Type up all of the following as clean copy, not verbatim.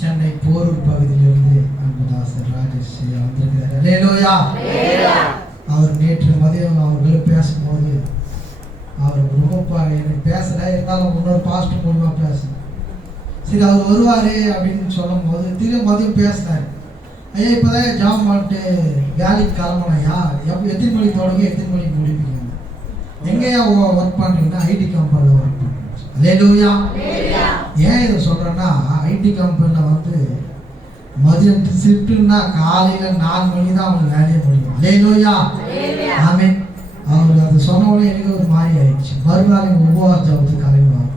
சென்னை போரூர் பகுதியிலிருந்து அன்புதாசர் ராஜேஷ் வந்திருக்கிறார். அல்லேலூயா. அவர் நேற்று மதியம் அவர்களும் பேசும்போது அவர் ரொம்ப எனக்கு பேசல, இருந்தாலும் இன்னொரு பாஸ்டர் மூலமா பேசணும். சரி அவர் வருவார் அப்படின்னு சொல்லும் போது திரும்ப மதியம் பேசினார். ஐயா இப்போதான் ஜாப் பண்ணிட்டு வேலைக்கு கிளம்பணையா, எத்தனை மணிக்கு தொடங்கி எத்தனை மணிக்கு முடிப்பீங்க, எங்கேயா ஒர்க் பண்ணுறீங்கன்னா ஐடி கம்பெனியில் ஒர்க் பண்ணுறேன். அல்லேலூயா. ஏன் இதை சொல்கிறேன்னா ஐடி கம்பெனியில் வந்து மதியம் ஷிஃப்ட்டுன்னா காலையில் 4 மணி தான் அவங்களுக்கு வேலையை முடியும். அல்லேலூயா. ஆமென். அவங்களுக்கு அது சொன்ன உடனே எனக்கு ஒரு மாதிரி ஆயிடுச்சு. மறுநாள் உபவாச ஜபத்துக்கு கிளம்புவாங்க.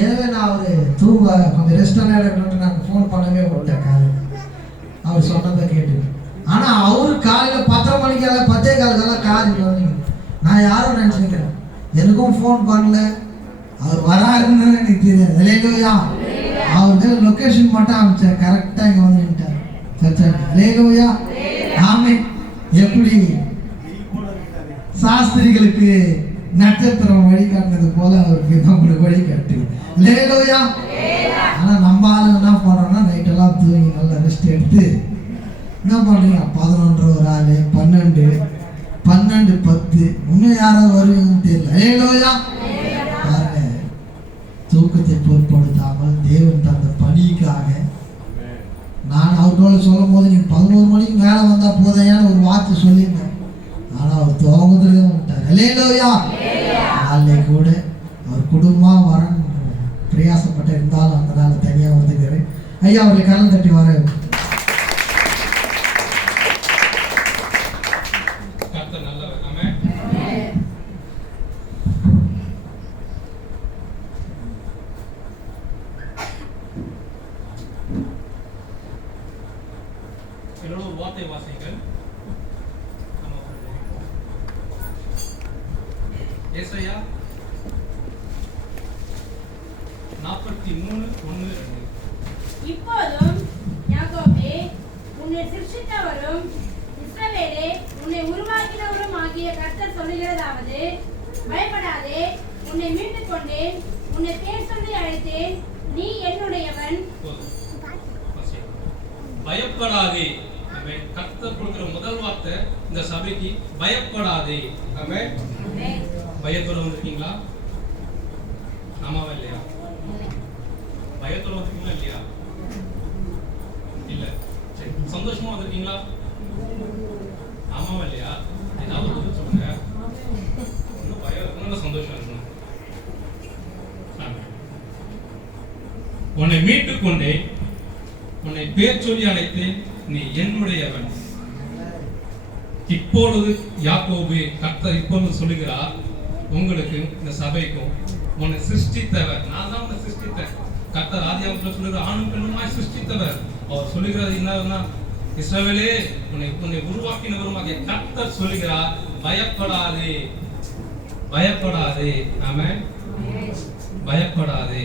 எனவே நான் அவர் தூங்க கொஞ்சம் ரெஸ்டான இடம்னு நாங்கள் ஃபோன் பண்ணவே விட்டேன் காலையில் அவர் சொன்னதை கேட்டு. ஆனால் அவரு காலையில் 10:30 மணிக்கெல்லாம் 10:15 காலையில் வந்தீங்க. நான் யாரும் நினச்சிக்கிறேன், எனக்கும் ஃபோன் பண்ணல, அவர் வராருன்னு எனக்கு தெரியாது. அல்லேலூயா. அவருக்கு லொக்கேஷன் மட்டும் அமைச்சார், கரெக்டாக இங்கே வந்து நின்ட்டார் சர்ச்சாக. அல்லேலூயா. ஆமென். எப்படி சாஸ்திரிகளுக்கு நட்சத்திரம் வழிகாட்டினது போல அவருக்கு நம்மளுக்கு வழிகாட்டு. அல்லேலூயா. ஆனால் நம்ம ஆளு என்ன பண்ணுறோம்னா நைட்டெல்லாம் தூங்கி நல்லா ரெஸ்ட் எடுத்து என்ன பண்ணுறீங்க, 11 ஒரு ஆள் 12 10 இன்னும் யாராவது வருவீங்கன்னு தெரியல. அல்லேலூயா. பாருங்க, தூக்கத்தை பொருட்படுத்தாமல் தேவன் தந்த பணிக்காக நான் அவரோட சொல்லும் போது நீங்க 11 மணிக்கு மேலே வந்தா போதையான ஒரு வார்த்தை சொல்லியிருந்தேன். ஆனால் அவர் தோங்குதலே விட்டார். அல்லேலூயா. நாளை கூட அவர் குடும்பமாக வரணும் பிரயாசப்பட்டு இருந்தாலும் அந்த நாள் தனியாக வந்துக்கிறேன். ஐயா அவர்களை கரம் தட்டி வர வார்த்தை வாசிங்கள். ஏசாயா 43:1-2. இப்போதும் யாக்கோபே உன்னை சிருஷ்டித்தவரும் இஸ்ரவேலே உன்னை உருவாக்கினவரும் ஆகிய கர்த்தர் சொல்லுகிறதாவது, பயப்படாதே, உன்னை மீட்டுக் கொண்டேன், உன்னை பேர் சொல்லி அழைத்தேன், நீ என்னுடையவன். பயப்படாதே. ஆமென். கர்த்தர் கொடுக்கிற முதல் வார்த்தை இந்த சபைக்கு, பயப்படாதே. ஆமென். பயத்தோட வந்திருக்கீங்களா? ஆமாவா இல்லையா? பயத்தோட வந்திருக்கீங்களா இல்லையா? இல்ல. சரி, சந்தோஷமா வந்திருக்கீங்களா? ஆமாவா இல்லையா? ஏதாவது பதில் சொல்லுங்க. இன்னும் பயம் இருக்கணும், சந்தோஷம் இருக்கணும். உன்னை மீட்டுக் கொண்டேன், உன்னை பேர் சொல்லி அழைத்தேன், நீ என்னுடையவன். இப்பொழுது யாக்கோபு கர்த்தர் இப்பொழுது சொல்லுகிறார் உங்களுக்கு, இந்த சபைக்கும், உன்னை சிருஷ்டித்தவர் நான் தான் உன்னை சிருஷ்டித்தேன். கர்த்தர் ஆதியாகமத்தில் சொல்லுகிற ஆணும் பெண்ணுமாய் சிருஷ்டித்தவர். அவர் சொல்லுகிறது என்னன்னா, இஸ்ரவேலே உன்னை உருவாக்கினவருமாகிய கர்த்தர் சொல்லுகிறார், பயப்படாதே, பயப்படாதே. ஆமென். பயப்படாதே.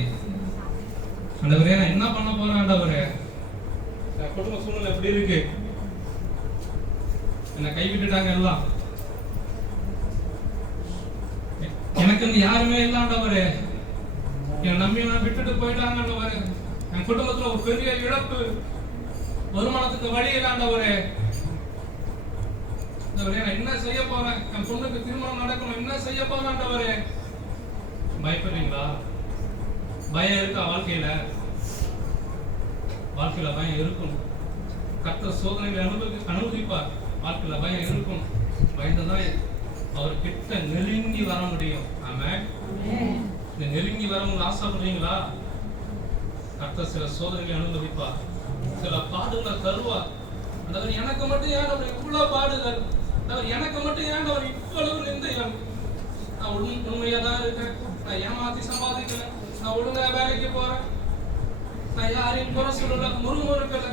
ஆண்டவரே நான் என்ன பண்ண போறேன் ஆண்டவரே, குடும்ப சூழ்நிலை எப்படி இருக்கு, என்ன கைவிட்டுட்டாங்க எல்லாம், எனக்கு யாருமே இல்ல ஆண்டவரே, என் நம்பி நான் விட்டுட்டு போயிட்டாங்க ஆண்டவரே, என் குடும்பத்துல ஒரு பெரிய இழப்பு, வருமானத்துக்கு வழி இல்லை ஆண்டவரே, நான் என்ன செய்ய போறேன், என் பொண்ணுக்கு திருமணம் நடக்கணும், என்ன செய்ய போறேன் ஆண்டவரே. பயப்படுறீங்களா? பயம் இருக்கா? வாழ்க்கையில பயம் இருக்கும். கர்த்தர் சோதனைகளை அனுமதிப்பார். வாழ்க்கையில பயம் இருக்கும். பயந்துதான் அவர் கிட்ட நெருங்கி வர முடியும். ஆமென். நெருங்கி வரவங்க ஆசைப்படுறீங்களா? கர்த்தர் சில சோதனைகளை அனுமதிப்பார், சில பாடுகளை தருவார். அதாவது எனக்கு மட்டும் ஏன் அவர் இவ்வளவு பாடுகள், அதாவது எனக்கு மட்டும் ஏன் அவர் இவ்வளவு நிந்தைகள், நான் உண்மையா தான் இருக்கேன், நான் ஏமாத்தி சம்பாதிக்கல, நான் ஒழுங்கா வேலைக்கு போறேன், நான் யாரையும் குறை சொல்லல, முறுமுறுக்கல,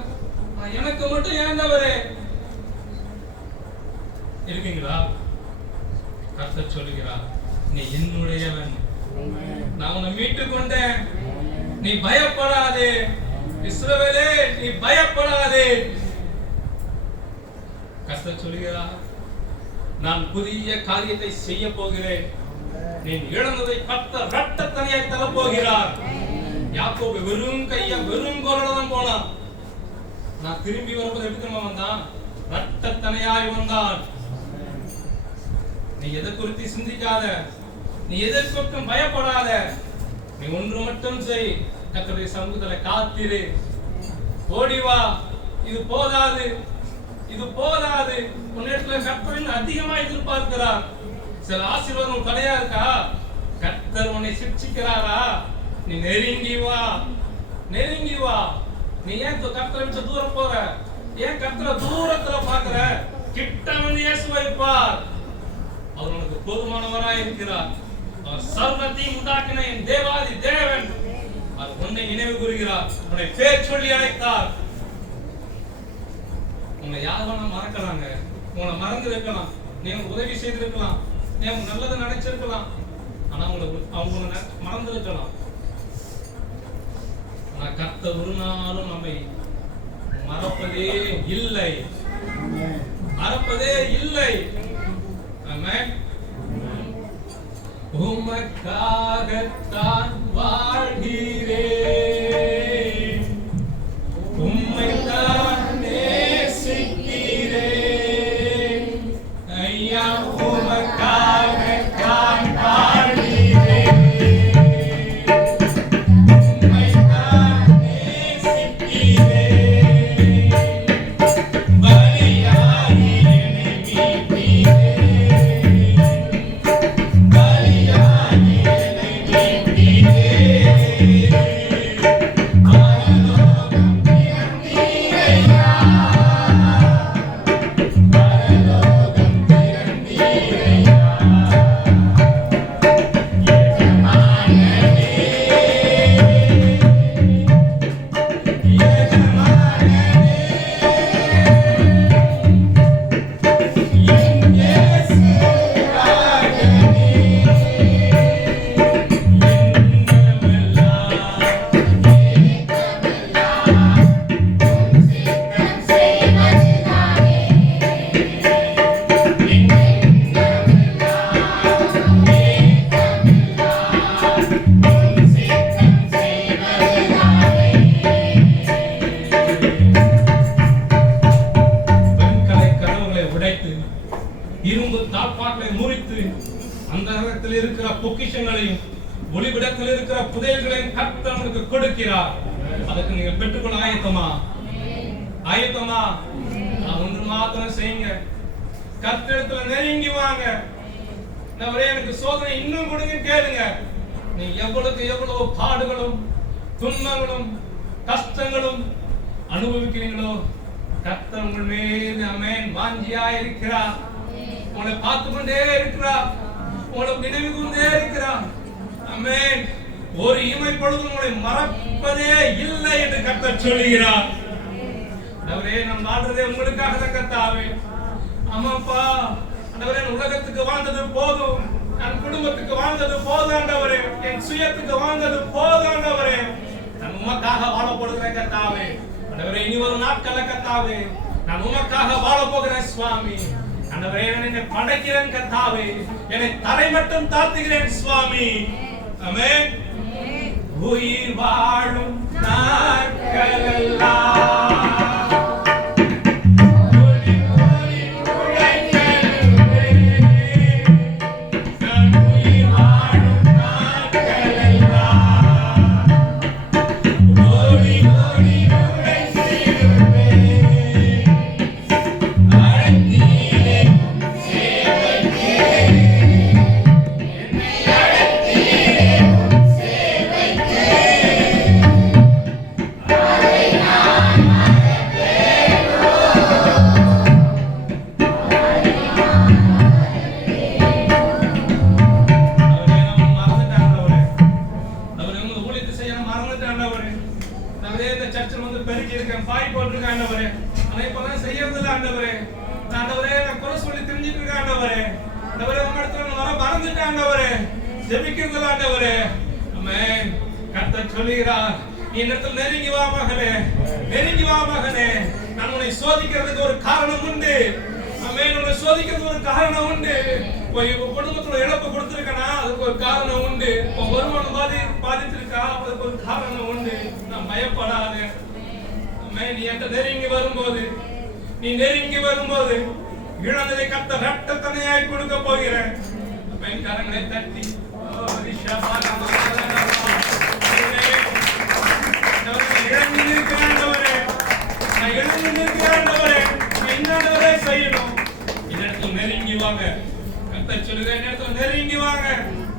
நான் எனக்கு மட்டும் ஏண்டவரே இருக்கீங்களா? கர்த்தர் சொல்லுகிறார், நீ என்னுடையவன், நான் உன்னை மீட்டுக் கொண்டேன், நீ பயப்படாதே. இஸ்ரவேலே நீ பயப்படாதே. கர்த்தர் சொல்லுகிறார், நான் புதிய காரியத்தை செய்ய போகிறேன், நீ இழந்ததை கர்த்தர் இரட்டத்தனையாய் தரப் போகிறார். யாக்கோபு வெறும் கையா வெறும் குரலோட போனான். வந்தான். நான் திரும்பி வரும்போது எப்படி தெரியுமா வந்தான்? ரட்டத்தனையாய் வந்தான். நீ எதை குறித்து சிந்திக்காத, நீ எதற்கும் பயப்படாத, நீ ஒன்று மட்டும் செய், கர்த்தருடைய சமூகத்துல காத்திரு, ஓடி வா. இது போதாது, இது போதாது. உன்னிடத்துல கர்த்தர் அதிகமா எதிர்பார்க்கிறார். சில ஆசீர்வாதம் தடையா இருக்கா? கர்த்தர் உன்னை சிட்சிக்கிறாரா? நீ நெருங்கி வா, நெருங்கி வா. நீ ஏன் கர்த்தரை விட்டு தூரம் போற? ஏன் கர்த்தரை தூரத்துல பாக்குற? கிட்ட வந்து இயேசுவை பார். அவர் உனக்கு போதுமானவராய் இருக்கிறார். அவர் சர்வத்தையும் உண்டாக்கின என் தேவாதி தேவன். அவர் உன்னை நினைவு கூறுகிறார், உன்னை பேர் சொல்லி அழைத்தார். உங்களை யார் வேணா மறக்கலாங்க, உங்களை மறந்து இருக்கலாம், நீங்க உதவி செய்திருக்கலாம், நீங்க நல்லதை நினைச்சிருக்கலாம், ஆனா அவங்க மறந்து இருக்கலாம். ஆனா கர்த்தர் ஒரு நாளும் நம்மை மறப்பதே இல்லை, மறப்பதே இல்லை. ஆமென். உமக்காகத்தான் வாழ்கிறேன், உம்மைத்தான் நேசிக்கிறேன் ஐயா, உமக்காகத்தான் வாழ்கிறேன், உம்மைத்தான் நேசிக்கிறேன், பலியாகி என்னை மீட்டீரே, பலியாகி என்னை மீட்டீரே, பரலோகம் திறந்தீரையா, பரலோகம் திறந்தீரையா, எஜமானனே, எஜமானனே, என் இயேசு ராஜனே, வெண்கலை கதவுகளை உடைத்து இரும்பு தாழ்பாட்டை முறித்து அந்த நகரத்தில் இருக்கிற பொக்கிஷங்களையும் ஒளிவிடத்தில் இருக்கிற புதையல்களையும் கர்த்தர் உங்களுக்கு கொடுக்கிறார். அதுக்கு நீங்க பெற்றுக்கொள்ள ஆயத்தமா? ஆயத்தமா? நான் ஒன்று மாத்திரம் செய்யுங்க, கர்த்தரிடத்துல நெருங்கி வாங்க. ஒரே எனக்கு சோதனை இன்னும் கொடுங்க கேளுங்க. நீ எவ்வளவு பாடுகளும் துன்பங்களும் கஷ்டங்களும் அனுபவிக்கிறீங்களோ, கர்த்தர் உங்கள் மீது ஆமென் வாஞ்சியா இருக்கிறார். உங்களை பார்த்து கொண்டே இருக்கிறார், உங்களை நினைவு கொண்டே இருக்கிறார். ஆமென். ஒரு இமை பொழுது உங்களை மறப்பதே இல்லை என்று கர்த்தர் சொல்லுகிறார். ஆண்டவரே, நான் வாழ்றதே உங்களுக்காக தான் கர்த்தாவே. ஆமாப்பா ஆண்டவரே, உலகத்துக்கு வாழ்ந்தது போதும், என் குடும்பத்துக்கு வாழ்ந்தது போதும் ஆண்டவரே, என் சுயத்துக்கு வாழ்ந்தது போதும் ஆண்டவரே. நான் உமக்காக வாழ போடுகிறேன் கர்த்தாவே. ஆண்டவரே, இனி ஒரு நாட்கள்ல கர்த்தாவே நான் உமக்காக வாழ போகிறேன் சுவாமி. ஆண்டவரே, நான் என்னை படைக்கிறேன் கர்த்தாவே, என்னை தரை மட்டும் தாழ்த்துகிறேன் சுவாமி. ஆமென். உயிர் வாழும் நாட்களெல்லாம் என்னிடத்தில் நெருங்கி வா மகனே, நெருங்கி வா மகனே. நான் உன்னை சோதிக்கிறதுக்கு ஒரு காரணம் உண்டு. ஆமென். உன்னை சோதிக்கிறதுக்கு ஒரு காரணம் உண்டு. உன் குடும்பத்துல இழப்பு கொடுத்திருக்கனா, அதுக்கு ஒரு காரணம் உண்டு. உன் வருமானம் பாதித்திருக்கா, அதுக்கு ஒரு காரணம் உண்டு. நான் பயப்படாத. நீ என்கிட்ட நெருங்கி வரும்போது, நீ நெருங்கி வரும்போது இழந்ததை கர்த்தர் இரட்டத்தனையாய் கொடுக்க போகிறேன். என் கரங்களை தட்டி இழந்து நிற்கிறாண்டவரே, நான் எழுந்து நிற்கிறாண்டவரே, நான் என்னவரே செய்யணும். இடத்துல நெருங்கி வாங்க. கர்த்தர் சொல்லுகிறேன், இடத்துல நெருங்கி வாங்க.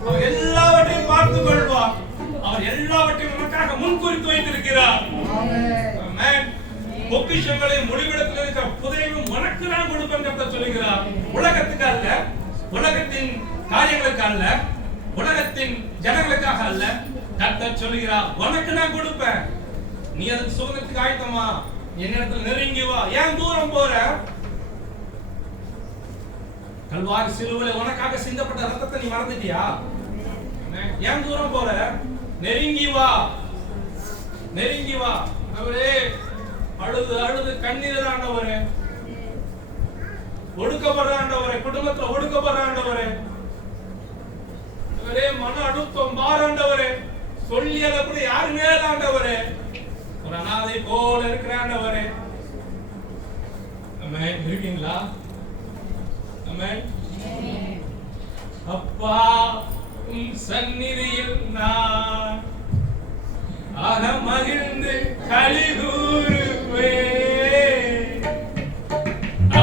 அவர் எல்லாவற்றையும் பார்த்துக் கொள்வார். அவர் எல்லாவற்றையும் நமக்காக முன்குறித்து வைத்திருக்கிறார். ஆமென். பொக்கிஷங்களை முடிவிடத்தில் இருக்கிற புதையையும் உனக்கு நான் கொடுப்பேன் கர்த்தர் சொல்லுகிறார். உலகத்துக்கு அல்ல, உலகத்தின் காரியங்களுக்கு அல்ல, உலகத்தின் ஜனங்களுக்காக அல்ல. கர்த்தர் சொல்லுகிறார், உனக்கு நான் கொடுப்பேன். நீ அதுக்கு சுகத்துக்கு ஆயத்தமா? என்னிடத்தில் நெருங்கி வா. ஏன் தூரம் போற? கல்வாரி சிலுவையில உனக்காக சிந்தப்பட்ட ரத்தத்தை நீ மறந்துட்டியா? ஏன் தூரம் போற? நெருங்கி வா, நெருங்கி வா. அவரே அழுது அழுது கண்ணீர் ஆண்டவரே, ஒடுக்கப்படுற ஆண்டவரே, குடும்பத்துல ஒடுக்கப்படுற ஆண்டவரே, அவரே மன அழுத்தம் பாராண்டவரே, சொல்லி அதை கூட யாருமே ஆண்டவரே, ஒரு அனாதை போல இருக்கிற ஆண்டவரே. ஆமென். இருக்கீங்களா? ஆமென். அப்பா உம் சந்நிதியில் நான் ஆக மகிழ்ந்து களி கூறுவேன்.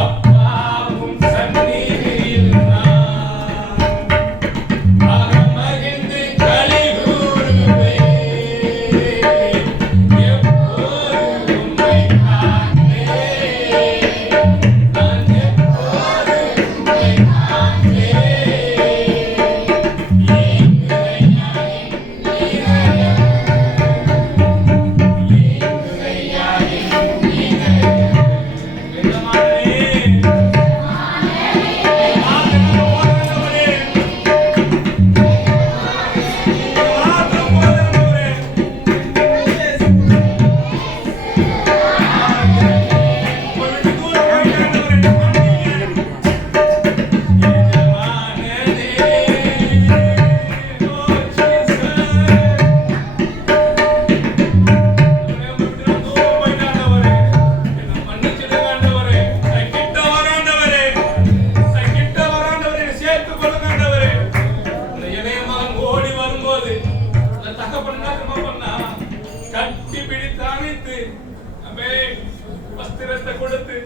அப்பா உம் சந்நிதியில் நான் ஆக மகிழ்ந்து களி கூறுவேன். எப்போது உம்மை காண்பேன், நான் எப்போது உம்மை காண்பேன். கட்டி பிடித்து அணைத்து வஸ்திரத்தை கொடுத்து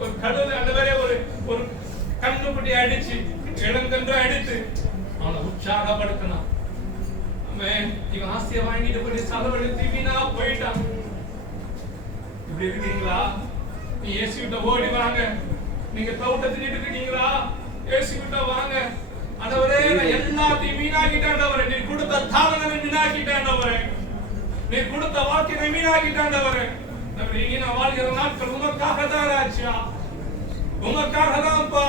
ஒரு கடவுள் அந்தவரே ஒரு கண்ணுக்குட்டி அடிச்சு இளங்கன்று அடித்து அவனை உற்சாகப்படுத்தினான். இவன் ஆசையை வாங்கிட்டு போய் செலவழித்து வீணா போயிட்டான். இப்படி இருக்கீங்களா? நீ ஏசி விட்ட ஓடி வாங்க. நீங்க தோட்டத்துக்கு இருக்கீங்களா? ஏசி விட்ட வாங்க. ஆண்டவரே நான் எல்லாத்தையும் வீணாக்கிட்டாண்டவரே, நீ கொடுத்த தாளங்களை வீணாக்கிட்டாண்டவரே, நீ கொடுத்த வாக்கினை வீணாக்கிட்டாண்டவரே. இனி நான் வாழ்கிற நாட்கள் உமக்காக தான் ராஜா, உமக்காக தான் அப்பா.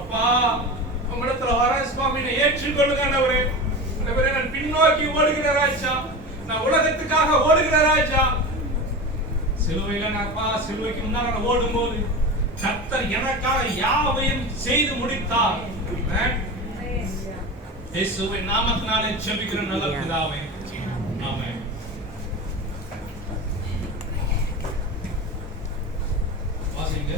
அப்பா உங்களிடத்துல வர சுவாமியை ஏற்றுக்கொள்ளுங்க ஆண்டவரே. ஆண்டவரே நான் பின்னோக்கி ஓடுகிற ராஜா, நான் உலகத்துக்காக ஓடுகிற ராஜா. சிலுவையில நான் அப்பா சிலுவைக்கு முன்னால நான் ஓடும்போது கர்த்தர் எனக்காக யாவையும் செய்து முடித்தார். இயேசுவின் நாமத்தினாலே ஜெபிக்கிற நல்ல பிதாவே, ஆமென். வாசிங்க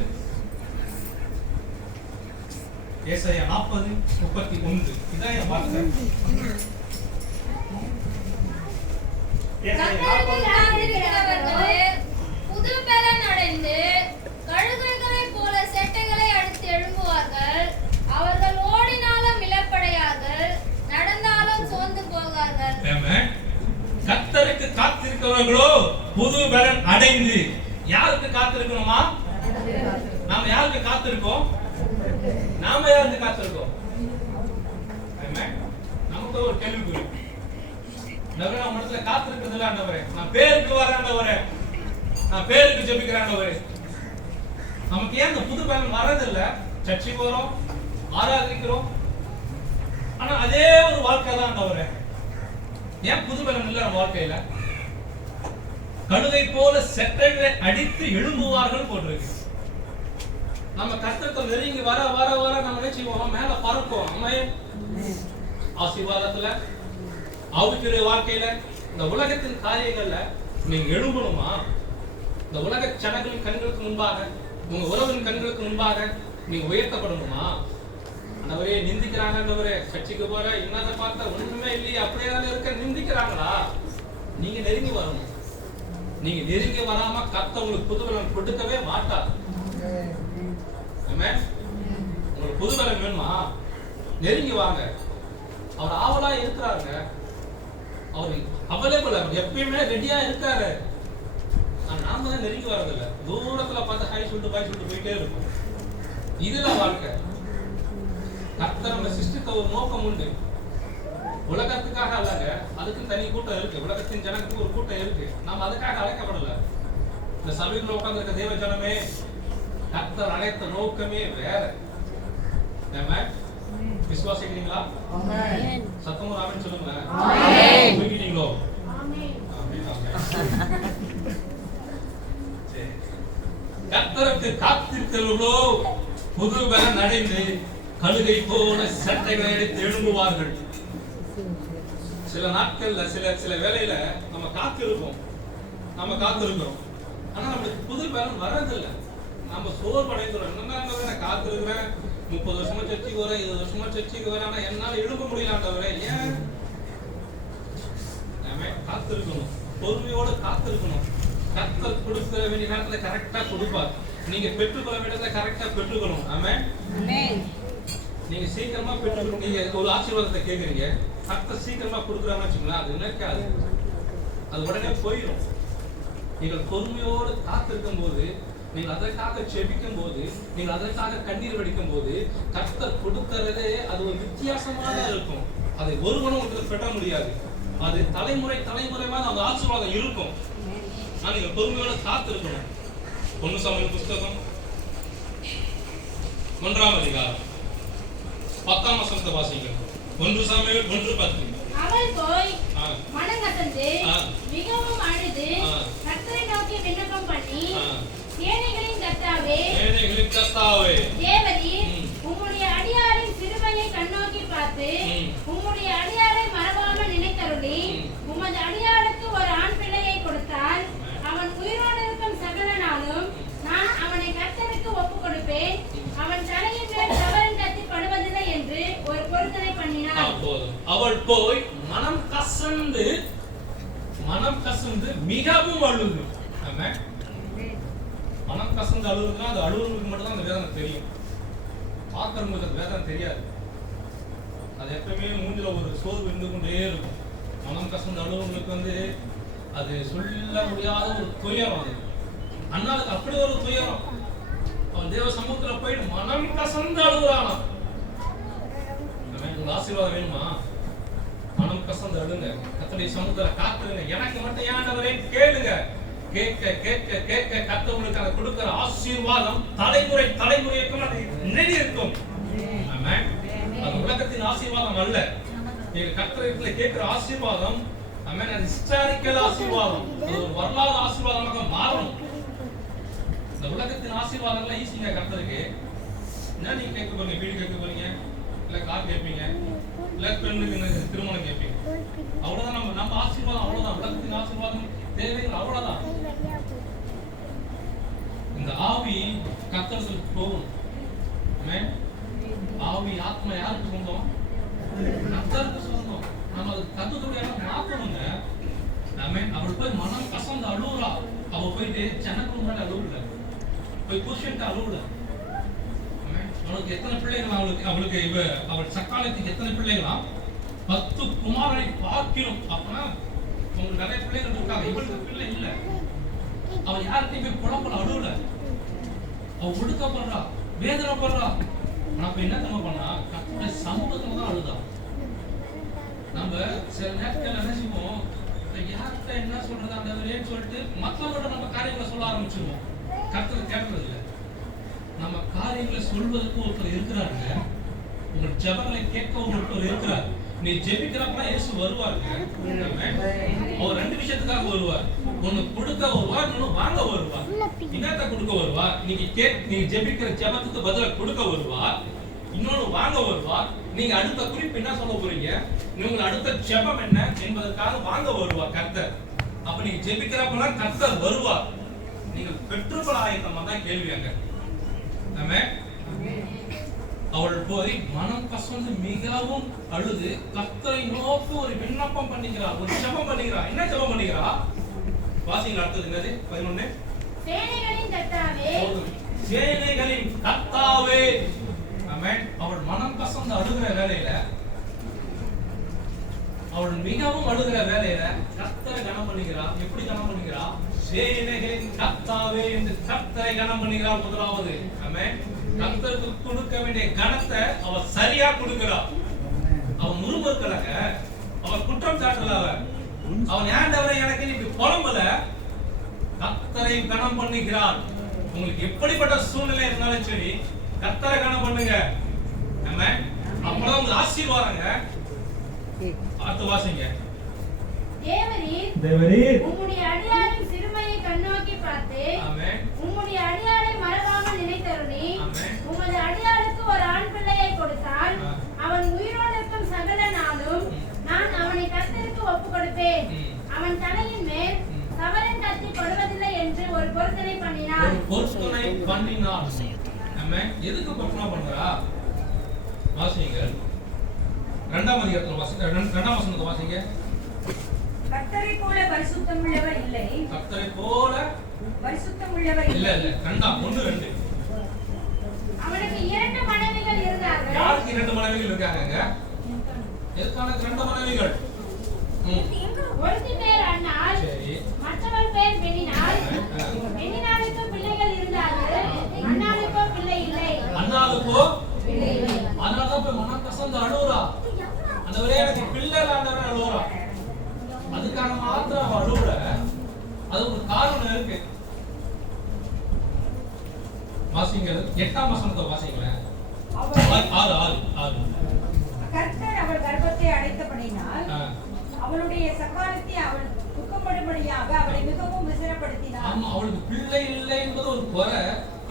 ஏசாயா 40:31. இதான் என் வார்த்தை. புது பலன் அடைந்து கழுகுகளைப் போல செட்டைகளை அடித்து எழும்புவார்கள். அவர்கள் ஓடினாலும் இழப்படையார்கள், நடந்தாலும் சோர்ந்து போகார்கள். கர்த்தருக்கு காத்திருக்கிறவர்களோ புது பலன் அடைந்து. யாருக்கு காத்திருக்கணுமா? நாம யாருக்கு காத்திருக்கோம்? நாம யாருக்கு காத்திருக்கோம்? நமக்கு ஒரு கேள்விக்குறி. நகர மனசுல காத்திருக்கிறது இல்ல ஆண்டவரே. நான் பேருக்கு வர ஆண்டவரே, நான் பேருக்கு ஜெபிக்கிறேன் ஆண்டவரே. நமக்கு ஏன் இந்த புது பலன் வரதில்ல? சர்ச்சைக்கு போறோம், ஆராதிக்கிறோம், ஆனா அதே ஒரு வாழ்க்கை தான் ஆண்டவரே. ஏன் புது பலன் இல்ல நம்ம வாழ்க்கையில? கழுதை போல செட்டைகளை அடித்து எழும்புவார்கள் போட்டிருக்கு. நம்ம கர்த்தரை நெருங்கி வர வர வர நம்ம என்ன செய்வோம்? மேல பறப்போம். அம்மையே ஆசீர்வாதத்துல ஆவிக்குரிய வாழ்க்கையில இந்த உலகத்தின் காரியங்கள்ல நீங்க எழும்பணுமா? இந்த உலக ஜனங்களின் கண்களுக்கு முன்பாக, உங்க உறவின் கண்களுக்கு முன்பாக நீங்க உயர்த்தப்படணுமா? ஆண்டவரே நிந்திக்கிறாங்க, ஆண்டவரே சர்ச்சுக்கு போற என்னதை பார்த்தா ஒண்ணுமே இல்லையே அப்படியே தானே இருக்க, நிந்திக்கிறாங்களா? நீங்க நெருங்கி வரணும். நீங்க நெருங்கி வராம கர்த்தர் உங்களுக்கு புதுபலன் கொடுக்கவே மாட்டார். ஆமென். உங்களுக்கு புதுபலன் வேணுமா? நெருங்கி வாங்க. அவர் ஆவலா இருக்கிறாருங்க. அவர் அவைலபிள், எப்பயுமே ரெடியா இருக்காரு. நாம தான் நெருங்கி வரதில்லை. தூரத்துல பார்த்து ஹாய் சொல்லிட்டு பாய் சொல்லிட்டு போயிட்டே இருக்கும். இதுல வாழ்க்கை. கர்த்தர் நம்ம சிருஷ்டித்த ஒரு நோக்கம் உண்டு. உலகத்துக்காக அல்லங்க, அதுக்கு தனி கூட்டம் இருக்கு. உலகத்தின் ஜனத்துக்கு ஒரு கூட்டம் இருக்கு. நாம அதுக்காக அழைக்கப்படல. இந்த சபைக்குள்ள உட்கார்ந்திருக்க தேவ ஜனமே, கர்த்தர் அழைத்த நோக்கமே வேற. விசுவாசிக்கிறீங்களா? ஆமென். சத்தமா ஆமென் சொல்லுங்க. ஆமென். புரியுறீங்களோ? ஆமென். ஆமென். ஆமென். சரி. கர்த்தருக்கு காத்திருக்கிறவர்களோ புதுபலன் அடைந்து கழுகை போல சட்டைகளை எடுத்து எழும்புவார்கள். சில நாட்கள்ல சில வேளையில நம்ம காத்திருக்கோம். ஆனா நம்மளுக்கு புதுபலன் வர்றதில்லை. நம்ம சோர்வடைந்துறோம். என்னன்னா காத்திருக்கிறேன், 30 வருஷமா சர்ச்சைக்கு வரேன், 20 வருஷமா சர்ச்சைக்கு வரேன், ஆனா என்னால எழும்ப முடியலாண்டவரே. ஏன்? நாம காத்திருக்கணும், பொறுமையோடு காத்திருக்கணும். கர்த்தர் கொடுக்க வேண்டிய நேரத்துல கரெக்டா கொடுப்பார். நீங்க பெற்றுக்கொள்ள வேண்டியதை கரெக்டா பெற்றுக்கணும். ஆமென். நீங்க சீக்கிரமா பெற்றுக்கணும். நீங்க ஒரு ஆசீர்வாதத்தை கேக்குறீங்க, கர்த்தர் சீக்கிரமா கொடுக்குறான்னு வச்சுக்கோங்களேன், அது நினைக்காது, அது உடனே போயிடும். நீங்கள் பொறுமையோடு காத்திருக்கும் போது, நீங்கள் அதற்காக செபிக்கும் போது, நீங்கள் அதற்காக கண்ணீர் வடிக்கும் போது, கர்த்தர் கொடுக்கிறதே அது ஒரு வித்தியாசமாக இருக்கும். அதை ஒருவனும் உங்களுக்கு பெற முடியாது. அது தலைமுறையாக அந்த ஆசீர்வாதம் இருக்கும். ஆனால் நீங்கள் பொறுமையோடு காத்திருக்கணும். 1 சாமுவேல் புத்தகம் 1ஆம் அதிகாரம் 10ஆம் வசனத்தை வாசிங்க. 1 சாமுவேல் 1:10. அவள் போய் மனங்கசந்து மிகவும் அழுது கர்த்தரை நோக்கி விண்ணப்பம் பண்ணி, சேனைகளின் கர்த்தாவே தேவரீர் உம்முடைய அடியாரின் சிறுமையை கண்ணோக்கி பார்த்து உம்முடைய அடியாரை மறவாமல் நினைத்தருளி உமது அடியாருக்கு ஒரு ஆண் பிள்ளையை கொடுத்தால் அவன் உயிரோடு இருக்கும் சகல நாளும் நான் அவனை கர்த்தருக்கு ஒப்புக் கொடுப்பேன். அவன் தலையின் மேல் தவறும் கத்தி படுவதில்லை என்று ஒரு பொருத்தனை பண்ணினாள். அவள் போய் மனம் கசந்து மிகவும் அழுது. ஆமென். மனம் கசந்து அழுகுதுன்னா அது அழுகுறவங்களுக்கு மட்டும் தான் அந்த வேதனை தெரியும். பார்க்கறவங்களுக்கு அந்த வேதனை தெரியாது. அது எப்பவுமே மூஞ்சில ஒரு சோர்வு இருந்து கொண்டே இருக்கும். மனம் கசந்து அழுகுறவங்களுக்கு அது சொல்ல முடியாத ஒரு துயரம். அது அண்ணாளுக்கு அப்படி ஒரு துயரம். அவன் தேவ சமூகத்துல போயிட்டு மனம் கசந்து அழுகுறானா. உங்களுக்கு ஆசீர்வாதம் வேணுமா? மனம் கசந்து அழுங்க, கர்த்தருடைய சமூகத்துல காத்துருங்க. எனக்கு மட்டும் ஆண்டவரே கேளுங்க. கேட்க கேட்க கேட்க கர்த்தர் உங்களுக்கு அதை கொடுக்கிற ஆசீர்வாதம் தலைமுறைக்கும் அது நிலை இருக்கும். ஆமென். அது உலகத்தின் ஆசீர்வாதம் அல்ல. நீங்க கர்த்தரிடத்துல கேட்கிற ஆசீர்வாதம், ஆமென், அது ஹிஸ்டாரிக்கல் ஆசீர்வாதம். அது ஒரு வரலாறு ஆசீர்வாதமாக மாறும். இந்த உலகத்தின் ஆசீர்வாதம்லாம் ஈஸிங்க கர்த்தருக்கு. என்ன நீங்க கேட்க போறீங்க? வீடு கேட்க போறீங்க, இல்ல கார் கேட்பீங்க, இல்ல பெண்ணுக்கு திருமணம் கேட்பீங்க. அவ்வளவுதான் நம்ம ஆசீர்வாதம். அவ்வளவுதான் உலகத்தின் ஆசீர்வாதம் தேவைகள். அவ்வளவுதான். இந்த ஆவி கர்த்தருக்கு போகும். ஆமென். ஆவி ஆத்மா யாருக்கு சொந்தம்? கர்த்தருக்கு சொந்தம். நம்ம அது கர்த்தருடைய மாத்தணுங்க. ஆமென். அவள் போய் மனம் கசந்து அழுவுறா. அவ போயிட்டு ஜனக்கு முன்னாடி அழுவுல, போய் புருஷன்ட்டு அழுவுல. அவளுக்கு எத்தனை பிள்ளைகள்? அவளுக்கு அவள் சக்காலத்துக்கு எத்தனை பிள்ளைகளா? 10 குமாரனை பார்க்கிறோம். அப்பனா உங்களுக்கு நிறைய பிள்ளைகள் இருக்காங்க. இவளுக்கு பிள்ளை இல்ல. அவள் யார்கிட்டையும் போய் புலம்பல, அழுவல. அவ ஒடுக்கப்படுறா, வேதனைப்படுறா. ஆனா இப்ப என்ன நம்ம பண்ணா? கர்த்தருடைய சமூகத்துல தான் அழுதா. நம்ம சில நேரத்துல என்ன செய்வோம்? யார்கிட்ட என்ன சொல்றது ஆண்டவரேன்னு சொல்லிட்டு மற்றவங்களோட நம்ம காரியங்களை சொல்ல ஆரம்பிச்சிருவோம். கர்த்தரை கேட்கறது இல்லை. நம்ம காரியங்களை சொல்வதற்கு ஒருத்தர் இருக்கிறாருங்க. உங்கள் ஜெபங்களை கேட்க ஒருத்தர் இருக்கிறார். நீ ஜெபிக்கிறப்ப இயேசு வருவாருங்க. அவர் 2 விஷயத்துக்காக வருவார். ஒன்னு கொடுக்க வருவார், இன்னொன்னு வாங்க வருவார். என்னத்த கொடுக்க வருவார்? நீ ஜெபிக்கிற ஜெபத்துக்கு பதிலா கொடுக்க வருவார். இன்னொன்னு வாங்க வருவார். நீங்க அடுத்த குறிப்பு என்ன சொல்ல போறீங்க? உங்க அடுத்த ஜெபம் என்ன என்பதற்காக வாங்க வருவார் கர்த்தர். அப்ப நீங்க ஜெபிக்கிறப்பலாம் கர்த்தர் வருவார். நீங்க பெற்றுக்கொள்ள ஆயத்தமா தான் கேள்வி அங்க. ஆமென். அவள் போய் மனம் கசந்து மிகவும் அழுது கர்த்தரை நோக்கி ஒரு விண்ணப்பம் பண்ணுகிறாள், ஒரு ஜெபம் பண்ணுகிறாள். என்ன ஜெபம் பண்ணுகிறாள்? வாசிங்க அடுத்தது என்னது? 11. சேனைகளின் கர்த்தாவே, சேனைகளின் கர்த்தாவே. ஆமென். அவள் மனம் கசந்து அழுகிற வேளையில, அவள் மிகவும் அழுகிற வேளையில கர்த்தரை கனம் பண்ணுகிறாள். எப்படி கனம் பண்ணுகிறாள்? சேனைகளின் கர்த்தாவே என்று கர்த்தரை கனம் பண்ணுகிறாள். முதலாவது ஆமென். கர்த்தருக்கு கொடுக்க வேண்டிய கனத்தை அவ சரியா கொடுக்கிறாள். அவன் முறுமுறுக்கலங்க, அவன் குற்றம் சாட்டல, அவன் ஏண்டவரை எனக்கு இப்படி புலம்பல, கர்த்தரை கனம் பண்ணுகிறாள். உங்களுக்கு எப்படிப்பட்ட சூழ்நிலை இருந்தாலும் சரி கர்த்தரை கனம் பண்ணுங்க. ஆமென். அப்பதான் உங்களுக்கு ஆசீர்வாதங்க. அடுத்து வாசிங்க. தேவரீர் உம்முடைய அடியாரின் சிறுமையை கண்ணோக்கி பார்த்து, ஆமென், உம்முடைய அடியாரை மறவாமல் நினைத்தருளி, ஆமென், உமது அடியாருக்கு ஒரு ஆண் பிள்ளையை கொடுத்தால் அவன் உயிரோடு இருக்கும் சகல நாளும் நான் அவனை கர்த்தருக்கு ஒப்புக் கொடுப்பேன். அவன் தலையின் மேல் சவரன் கத்தி படுவதில்லை என்று ஒரு பொருத்தனை பண்ணினார். ஒரு பொருத்தனை பண்ணினார். ஆமென். எதுக்கு பொருத்தனை பண்றா? வாசிங்க. 2ஆம் அதிகாரத்துல வாசிங்க. 2ஆம் வசனத்தை வாசிங்க. கர்த்தரை போல பரிசுத்தம் உள்ளவர் இல்லை. கர்த்தரை போல பரிசுத்தம் உள்ளவர் இல்ல இல்ல. 1:2. அவனுக்கு 2 மனைவிகள் இருந்தார்கள். யாருக்கு 2 மனைவிகள் இருக்காங்க? எதுக்கான 2 மனைவிகள்? ஒருத்தி பேர் அன்னாள், சரி. மற்றவள் பேர் பெனினாள். பெனினாளுக்கு பிள்ளைகள் இருந்தார்கள், அன்னாளுக்கோ பிள்ளை இல்லை. அண்ணாளுக்கோ பிள்ளை இல்லை. அதனாலதான் போய் மனம் கசந்து அழுவுறா. ஆண்டவரே எனக்கு பிள்ளை இல்ல ஆண்டவரே அழுவுறா. அதுக்கான மாத்திரம் அவ அழுவுற. அது ஒரு காரணம் இருக்கு. வாசிங்க. 8ஆம் வசனத்தை வாசிங்களேன். 6. கர்த்தர் அவள் கர்ப்பத்தை அடைத்தபடியினால் அவளுடைய சக்காலத்தை அவள் துக்கப்படும்படியாக அவளை மிகவும் விசனப்படுத்தினார். ஆமா, அவளுக்கு பிள்ளை இல்லை என்பது ஒரு குறை,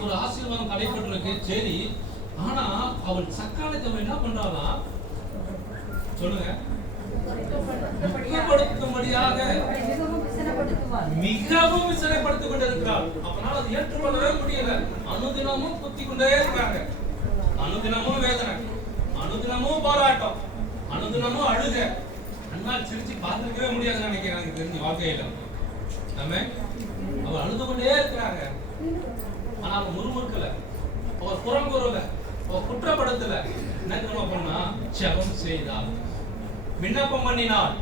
ஒரு ஆசீர்வாதம் தடைப்பட்டிருக்கு. சரி, ஆனா அவள் சக்காலத்தை அவள் என்ன பண்றாளா? சொல்லுங்க. துக்கப்படுத்தும்படியாக அவளை மிகவும் விசனப்படுத்துவார். மிகவும் விசனப்படுத்திக் கொண்டிருக்கிறாள். அப்பனால அது ஏற்றுக்கொள்ளவே முடியல. அனுதினமும் குத்தி கொண்டே இருக்காங்க. அனுதினமும் வேதனை, அனுதினமும் போராட்டம், அனுதினமும் அழுக. அண்ணால் சிரிச்சு பார்த்துக்கவே முடியாதுன்னு நினைக்கிறேன் எனக்கு தெரிஞ்ச வாழ்க்கையில. ஆமென். அவள் அழுது கொண்டே இருக்கிறாங்க. ஆனா அவன் முறுமுறுக்கல, அவர் புறம் கூறல, அவர் குற்றப்படுத்தல. என்ன தெரியுமா பண்ணா? ஜெபம் செய்தாள், விண்ணப்பம் பண்ணினாள்.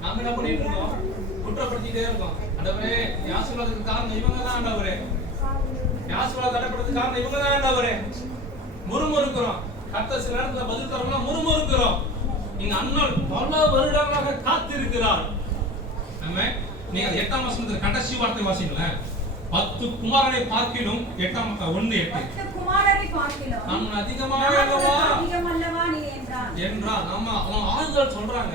நாம என்ன பண்ணிட்டு இருக்கோம்? குற்றப்படுத்திட்டே இருக்கோம். ஆண்டவரே, என் ஆசீர்வாதத்துக்கு காரணம் இவங்க தான் ஆண்டவரே, என் ஆசீர்வாதம் தடைப்படுறதுக்கு காரணம் இவங்க தான் ஆண்டவரே. முறுமுறுக்கிறோம். கர்த்தர் சில நேரத்துல பதில் தரணும், முறுமுறுக்கிறோம். நீங்க அண்ணாள் பல வருடங்களாக காத்திருக்கிறார். ஆமென். நீங்க 8ஆம் வசனத்துல கடைசி வார்த்தை வாசிங்களேன். 10 குமாரனை பார்க்கிலும் 1:8 10 குமாரரை பார்க்கிலும் நான் அதிகமாகவா அதிகமல்லவா நீ என்றான். ஆமா, அவன் ஆறுதல் சொல்றாங்க.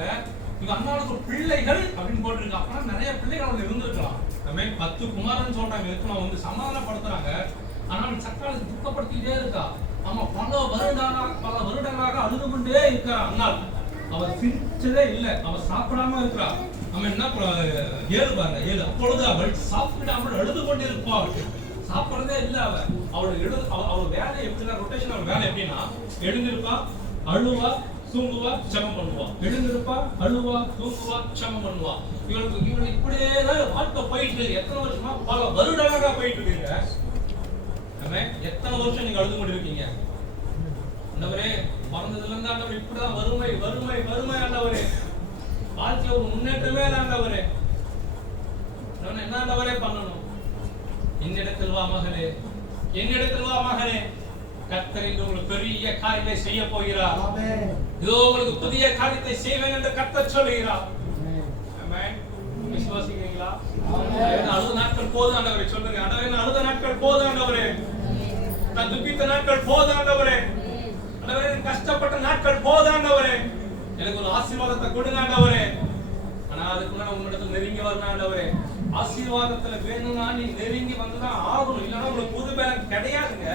இவங்க அண்ணாளுக்கு பிள்ளைகள் அப்படின்னு போட்டிருக்காங்க. அப்பனா நிறைய பிள்ளைகள் அவங்க இருந்திருக்கலாம். ஆமென். 10 குமாரன் சொல்றாங்க. இதுக்கு நான் வந்து சமாதானப்படுத்துறாங்க. ஆனால் சக்காலத்தை துக்கப்படுத்திட்டே இருக்கா. ஆமா, பல வருடங்களாக அழுது கொண்டே இருக்கா அண்ணாள். அவர் சிரிச்சதே இல்லை, அவர் சாப்பிடாம இருக்கிறா. நம்ம என்ன 7 பாருங்க, 7. அப்பொழுது அவள் சாப்பிடாமல் அழுது கொண்டிருப்பாள். சாப்பிடறதே இல்லை அவள் வேலை எப்படின்னா, ரொட்டேஷன் அவள் வேலை எப்படின்னா, எழுந்திருப்பா, அழுவா, தூங்குவா, ஜெபம் பண்ணுவா, எழுந்திருப்பா, அழுவா, தூங்குவா, ஜெபம் பண்ணுவா. இவளுக்கு இப்படியே தான் வாழ்க்கை போயிட்டு இருக்கு. எத்தனை வருஷமா? பல வருடங்களாக போயிட்டு இருக்கீங்க. எத்தனை வருஷம் நீங்க அழுது கொண்டிருக்கீங்க? ஆண்டவரே, பிறந்ததுல இருந்து ஆண்டவர் இப்படிதான் வறுமை வறுமை வறுமை ஆண்டவரே, வாழ்க்கையில ஒரு முன்னேற்றமே இல்லை ஆண்டவரே. என்ன ஆண்டவரே பண்ணணும்? என்னிடத்தில் வா மகளே, என்னிடத்தில் வா மகளே. கர்த்தர் இன்று உங்களுக்கு பெரிய காரியத்தை செய்ய போகிறார். இதோ உங்களுக்கு புதிய காரியத்தை செய்வேன் என்று கர்த்தர் சொல்லுகிறார். ஆமென். விசுவாசிக்கிறீங்களா? அழுத நாட்கள் போதும் ஆண்டவரே. சொல்லுங்க, ஆண்டவரே, அழுத நாட்கள் போதும் ஆண்டவரே, நான் துக்கித்த நாட்கள் போதும் ஆண்டவரே, ஆண்டவரே, கஷ்டப்பட்ட நாட்கள் போதும் ஆண்டவரே, எனக்கு ஒரு ஆசீர்வாதத்தை கொடுங்க ஆண்டவரே. ஆனா அதுக்கு நான் உங்களிடத்துல நெருங்கி வரணும் ஆண்டவரே. ஆசீர்வாதத்துல வேணும்னா நீ நெருங்கி வந்துதான் ஆகணும். இல்லைன்னா உங்களுக்கு புது பேலன் கிடையாதுங்க.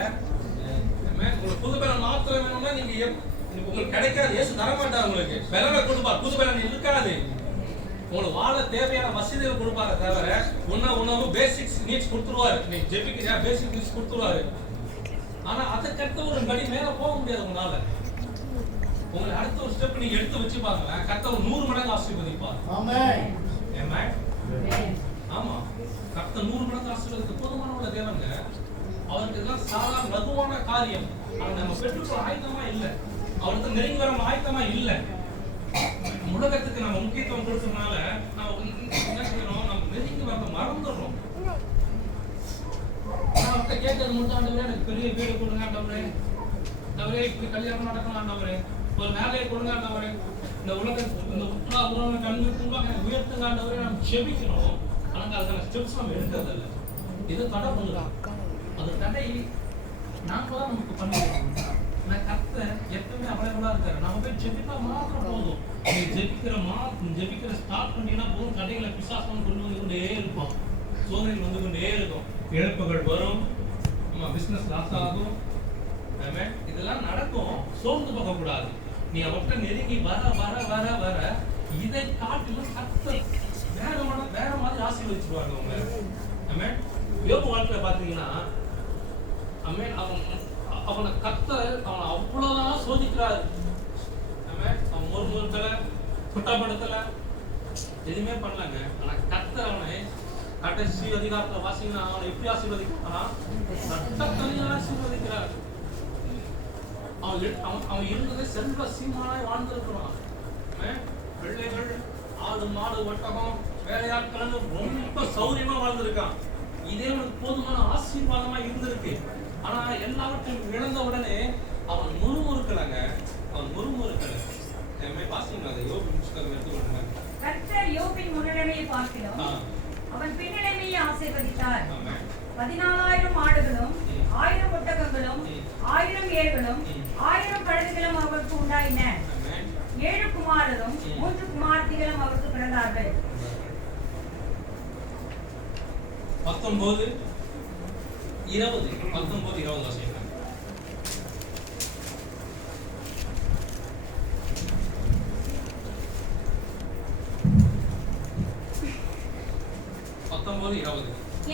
உங்களுக்கு புது பேலன் மாத்திரம் வேணும்னா நீங்க உங்களுக்கு கிடைக்காது. இயேசு தர மாட்டார். உங்களுக்கு பேலனை கொடுப்பார், புது பேலன் இருக்காது. உங்களுக்கு வாழ தேவையான வசதிகள் கொடுப்பாரு தவிர உணவு பேசிக்ஸ் நீட்ஸ் கொடுத்துருவாரு. நீ ஜெபிக்கிறியா பேசிக் நீட்ஸ் கொடுத்துருவாரு. ஆனா அதுக்கடுத்த ஒரு படி மேல போக முடியாது உங்களால. உங்களை அடுத்த ஒரு ஸ்டெப் நீங்க எடுத்து வச்சு பாருங்க, கர்த்தர் 100 மடங்கு ஆசீர்வதிப்பார். ஆமென். ஆமென். ஆமா, கர்த்தர் 100 மடங்கு ஆசீர்வதிக்க போதுமான உள்ள தேவங்க. அவருக்கு இதெல்லாம் சாதாரண லகுவான காரியம். ஆனா நம்ம பெற்றுக்கொள்ள ஆயத்தமா இல்ல, அவருக்கு நெருங்கி வர ஆயத்தமா இல்ல. உலகத்துக்கு நம்ம முக்கியத்துவம் கொடுத்ததுனால நம்ம என்ன செய்யறோம், நம்ம நெருங்கி வர மறந்துடுறோம். அவர்கிட்ட கேட்கறது மட்டும் ஆண்டவரே எனக்கு பெரிய வீடு கொடுங்க ஆண்டவரே, ஆண்டவரே இப்படி கல்யாணம் நடக்கணும் ஆண்டவரே, ஒரு வேலையை கொடுங்க ஆண்டவரே, இந்த உலகத்துக்கு இந்த உற்றா உறவு கல்வி துன்பம் உயர்த்துங்க ஆண்டவரே நம்ம செபிக்கணும். ஆனா அதுக்கான ஸ்டெப்ஸ் நம்ம எடுக்கிறது இல்லை. இது தடை பண்ணுறோம். அது தடை நாம தான் நமக்கு பண்ணிடுறோம். நான் கர்த்தர் எப்பவுமே அவைலபிளா இருக்காரு. நம்ம போய் ஜெபித்தா மாத்திரம் போதும். நீ ஜெபிக்கிற ஸ்டார்ட் பண்ணீங்கன்னா போதும், தடைகளை பிசாசம் கொண்டு வந்து கொண்டே இருப்போம், சோதனை வந்து கொண்டே இருக்கும், இழப்புகள் வரும், நம்ம பிசினஸ் லாஸ் ஆகும். இதெல்லாம் நடக்கும். சோர்ந்து போக கூடாது. நீ அவர்கிட்ட நெருங்கி வர வர வர வர இதை காட்டிலும் கர்த்தர் வேற மாதிரி ஆசீர்வதிச்சுடுவாங்க அவங்க. ஆமென். யோபு வாழ்க்கையில பாத்தீங்கன்னா அவனை கர்த்தர் அவனை அவ்வளவுதான் சோதிக்கிறாரு. அவன் முறுமுறுக்கல, குட்டப்படுத்தல, எதுவுமே பண்ணலங்க. ஆனா கர்த்தர் அவனை கடைசி அதிகாரத்துல வாசிங்கன்னா அவனை எப்படி ஆசீர்வதிக்கிறான், சட்டத்தனியா ஆசீர்வதிக்கிறார். அவன் இருந்ததே செல்வ சீமானாய் வாழ்ந்திருக்கிறான். பிள்ளைகள், ஆடு மாடு ஒட்டகம் வேலையாட்கள் ரொம்ப சௌரியமா வாழ்ந்திருக்கான். இதே அவனுக்கு போதுமான ஆசீர்வாதமா இருந்திருக்கு. ஆனா எல்லாவற்றையும் இழந்த உடனே அவன் முறுமுறுக்கலங்க, அவன் முறுமுறுக்கல. பாசிங்க அதை யோபு புத்தகம் எடுத்துக்கொள்ளுங்க. கர்த்தர் யோபின் முன்னிலைமையை பார்க்கிறோம், அவன் பின்னிலைமையை ஆசீர்வதித்தார். 14,000 ஆடுகளும் 1000 ஒட்டகங்களும் 1000 ஏர்களும் 1000 கழுதைகளும் அவருக்கு உண்டாயின. 7 குமாரரும் 3 குமாரத்திகளும் அவருக்கு பிறந்தார்கள். 19 20 வாசிங்க.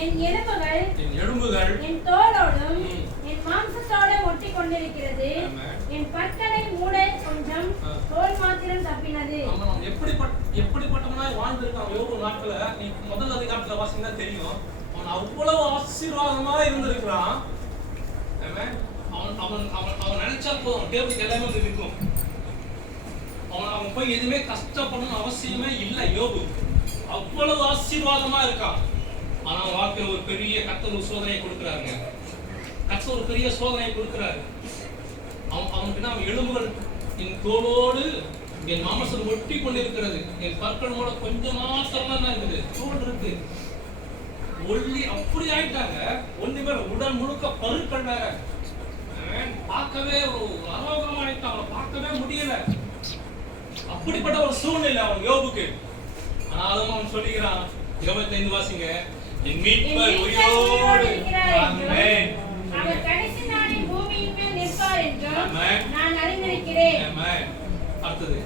என் எலும்புகள் என் தோலோடும் என் மாம்சத்தோடும் ஒட்டி கொண்டிருக்கிறது. என் பற்களை மூட கொஞ்சம் தோல் மாத்திரம் தப்பினது. எப்படிப்பட்டவனாய் வாழ்ந்திருக்கான் யோபு நாட்கள. நீ முதல் அதிகாரத்துல வாசிங்கன்னா தெரியும். அவன் அவ்வளவு ஆசீர்வாதமா இருந்திருக்கிறான். அவன் நினைச்சா போதும், டேபிளுக்கு எல்லாமே வந்து இருக்கும். அவன் போய் எதுவுமே கஷ்டப்படணும் அவசியமே இல்லை. யோபு அவ்வளவு ஆசீர்வாதமா இருக்கான். ஆனா வாழ்க்கையில ஒரு பெரிய கர்த்தர் ஒரு சோதனையை கொடுக்கிறாருங்க. கர்த்தர் ஒரு பெரிய சோதனையை கொடுக்கிறாரு. அவனுக்கு அவன் எலும்புகள் என் தோளோடு என் மாமசம் ஒட்டி கொண்டிருக்கிறது. என் பற்களோட கொஞ்சம் மாத்திரம் தான் இருக்குது, தோல் இருக்கு. ஒல்லி அப்படி ஆயிட்டாங்க. ஒண்ணுமே உடல் முழுக்க பருக்கள் வேற. பார்க்கவே ஒரு அரோகரமா ஆயிட்டான். அவனை பார்க்கவே முடியல. அப்படிப்பட்ட ஒரு சூழ்நிலை அவன் யோபுக்கு. ஆனாலும் அவன் சொல்லுகிறான், 25 வாசிங்க. என் மீட்பர் உயிரோடு இருக்கிறார். அவர் கடைசி நாளில் பூமியின் மேல் நிற்பார் என்றும் நான் அறிந்திருக்கிறேன். அடுத்தது,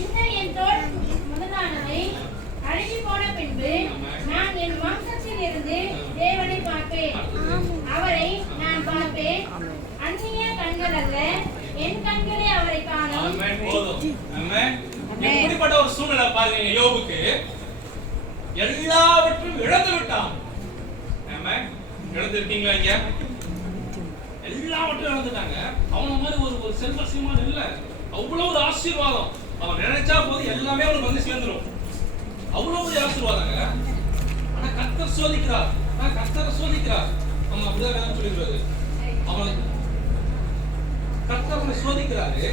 இந்த என் தோல் முதலானவை அழுகி போன பின்பு நான் என் மாம்சத்தில் இருந்து தேவனை பார்ப்பேன். அவரை நான் பார்ப்பேன். அந்நிய கண்கள் அல்ல, என் கண்களே அவரை காணும். எப்படிப்பட்ட ஒரு சூழ்நிலை பாருங்க யோபுக்கு. எல்லாவற்றையும் இழந்து விட்டான். இழந்திருக்கீங்களா? இங்க எல்லாவற்றையும் இழந்துட்டாங்க. அவன மாதிரி ஒரு செல்வ சீமான் இல்ல. அவ்வளவு ஒரு ஆசீர்வாதம். அவன் நினைச்சா போது எல்லாமே அவனுக்கு வந்து சேர்ந்துடும். அவ்வளவு ஒரு ஆசீர்வாதங்க. ஆனா கர்த்தர் சோதிக்கிறார். கர்த்தரை சோதிக்கிறார். நம்ம அப்படிதான் வேணும் சொல்லிடுறது. அவனை கர்த்தர் அவனை சோதிக்கிறாரு.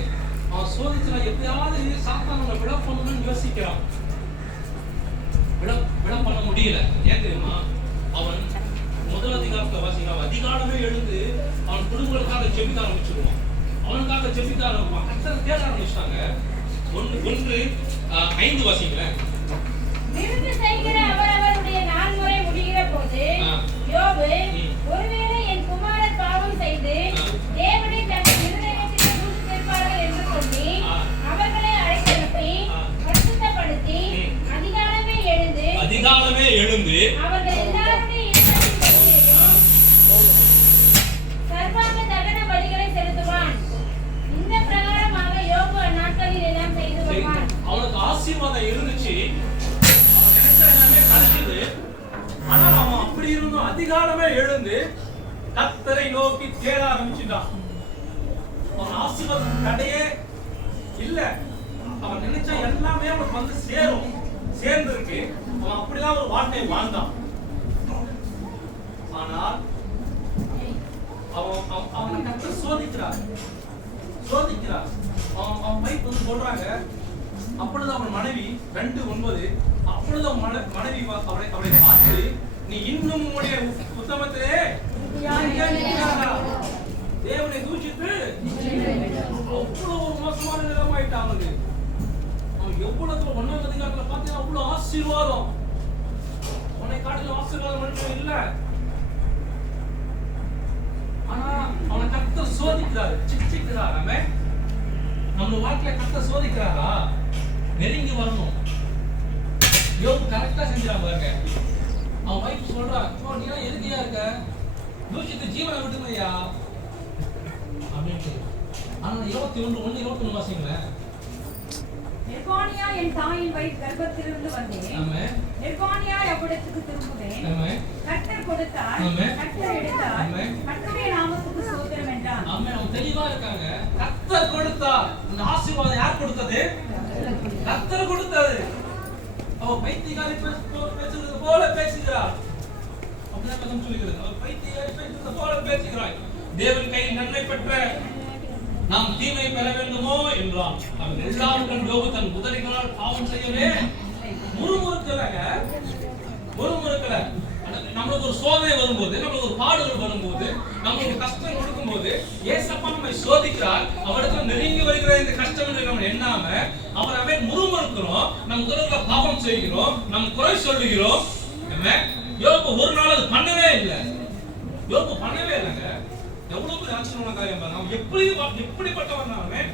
அவன் சோதிச்சா எப்படியாவது சாத்தான் அவனை விட பண்ணணும்னு யோசிக்கிறான். விட பண்ண முடியல. ஏன் தெரியுமா? அவன் முதல் அதிகாரத்தை வாசிக்கிறான். அதிகாரமே எழுந்து அவன் குடும்பங்களுக்காக ஜெபிக்க ஆரம்பிச்சிருவான். அவனுக்காக ஜெபிக்க ஆரம்பிப்பான். கர்த்தரை தேட ஆரம்பிச்சிட்டாங்க. 1:5 வாசிங்களேன். விருது செய்கிற அவரவருடைய நாள்முறை முடிகிற போது யோபு, ஒருவேளை என் குமாரர் பாவம் செய்து தேவனை தங்கள் இருதயத்திற்கு தூது சேர்ப்பார்கள் என்று சொல்லி அவர்களை அழைத்தனுப்பி பரிசுத்தப்படுத்தி அதிகாரம் அதிகாலமே எழுந்து கர்த்தரை நோக்கி தேட ஆரம்பிச்சுட்டான். அவன் ஆசீர்வாதம் தடையே இல்ல. அவன் நினைச்சா எல்லாமே அவனுக்கு வந்து சேர்ந்திருக்கு. அவன் அப்படிதான் ஒரு வாழ்க்கை வாழ்ந்தான். ஆனால் அவனை கர்த்தர் சோதிக்கிறார். அவன் வைஃப் வந்து சொல்றாங்க, அப்பொழுது அவன் மனைவி 2:9, அப்பொழுது அவன் மனைவி அவளை பார்த்து, நீ இன்னும் உன்னுடைய உத்தமத்திலே தேவனை தூஷித்து அவ்வளவு ஒரு மோசமான நிலைமாயிட்டான். அவனுக்கு அவன் எவ்வளவு 1ஆம் அதிகாரத்துல பார்த்தீங்கன்னா அவ்வளவு ஆசீர்வாதம். அவனை காட்டில ஆசீர்வாதம் மட்டும் இல்ல. ஆனா அவனை கர்த்தர் சோதிக்கிறாரு, சிக்கிறாரு. நம்ம வாழ்க்கையில கர்த்தர் சோதிக்கிறாரா? நெருங்கி வரணும். யோபு கரெக்டா செஞ்சான் பாருங்க. அவன் வைஃப் சொல்றா, நீ எதுக்கியா இருக்க, தூஷித்து ஜீவனை விட்டுமையா அப்படின்னு. ஆனா 21:1-21 வாசிங்களேன். நிர்வாணியா என் தாயின் வயிற்று கர்ப்பத்திலிருந்து வந்தேன். நிர்வாணியா அவ்விடத்துக்கு திரும்புவேன். கர்த்தர் கொடுத்தார், கர்த்தர் எடுத்தார், கர்த்தருடைய நாமத்துக்கு ஸ்தோத்திரம் என்றான். ஆமென். அவங்க தெளிவா இருக்காங்க. கர்த்தர் கொடுத்தார். இந்த ஆசீர்வாதம் யார் கொடுத்தது? கர்த்தர் கொடுத்தது. அவ பைத்தியக்காரி பேசுறது போல பேசுகிறார். அப்படிதான் கதம் சொல்லுகிறது. அவ பைத்தியக்காரி பேசுறது போல பேசுகிறாய். தேவன் கையில் நன்மை பெற்ற நாம் தீமை பெற வேண்டுமோ என்றான். அவன் எல்லாருக்கும் யோபு தன் குதிரைகளால் பாவம் செய்யவே முறுமுறுக்கல. நம்மளுக்கு ஒரு சோதனை வரும்போது, நம்மளுக்கு ஒரு பாடுகள் வரும்போது, நம்மளுக்கு கஷ்டம் கொடுக்கும்போது ஏசப்பா நம்மை சோதிக்கிறார். அவரிடத்துல நெருங்கி வருகிற இந்த கஷ்டம் என்று நம்ம எண்ணாம அவரை முறுமுறுக்கிறோம், நம் குதிரைகளை பாவம் செய்கிறோம், நம் குறை சொல்லுகிறோம். யோபு ஒரு நாள் அது பண்ணவே இல்லை. யோபு பண்ணவே இல்லைங்க. எவ்வளவு பெரிய ஆச்சரியமான காரியம் பாருங்க. அவன் எப்படிப்பட்டவன் அவன்.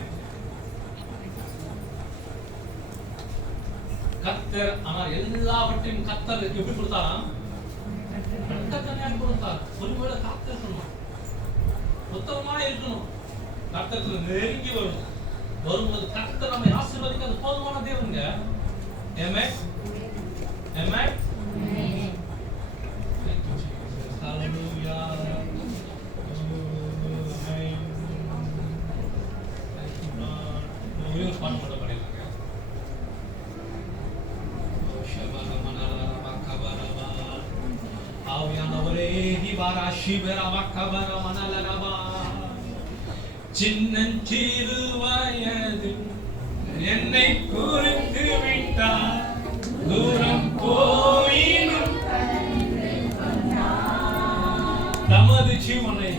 கர்த்தர் ஆனால் எல்லாவற்றையும் கர்த்தர் எப்படி கொடுத்தாராம்? கொடுத்தார். ஒருவேளை காத்திருக்கணும், உத்தமமா இருக்கணும், கர்த்தருக்கு நெருங்கி வரணும். வரும்போது கர்த்தர் நம்மை ஆசீர்வதிக்க அது போதுமான தேவனுங்க. ஆமென். ஆமென். ஹalleluya. ஒரு பாட்டு மட்டும் பாடிடலாங்க. சின்னஞ்சிறு வயதில் என்னை குறித்து விட்டார், தூரம் போயினும் தமது ஜீவனை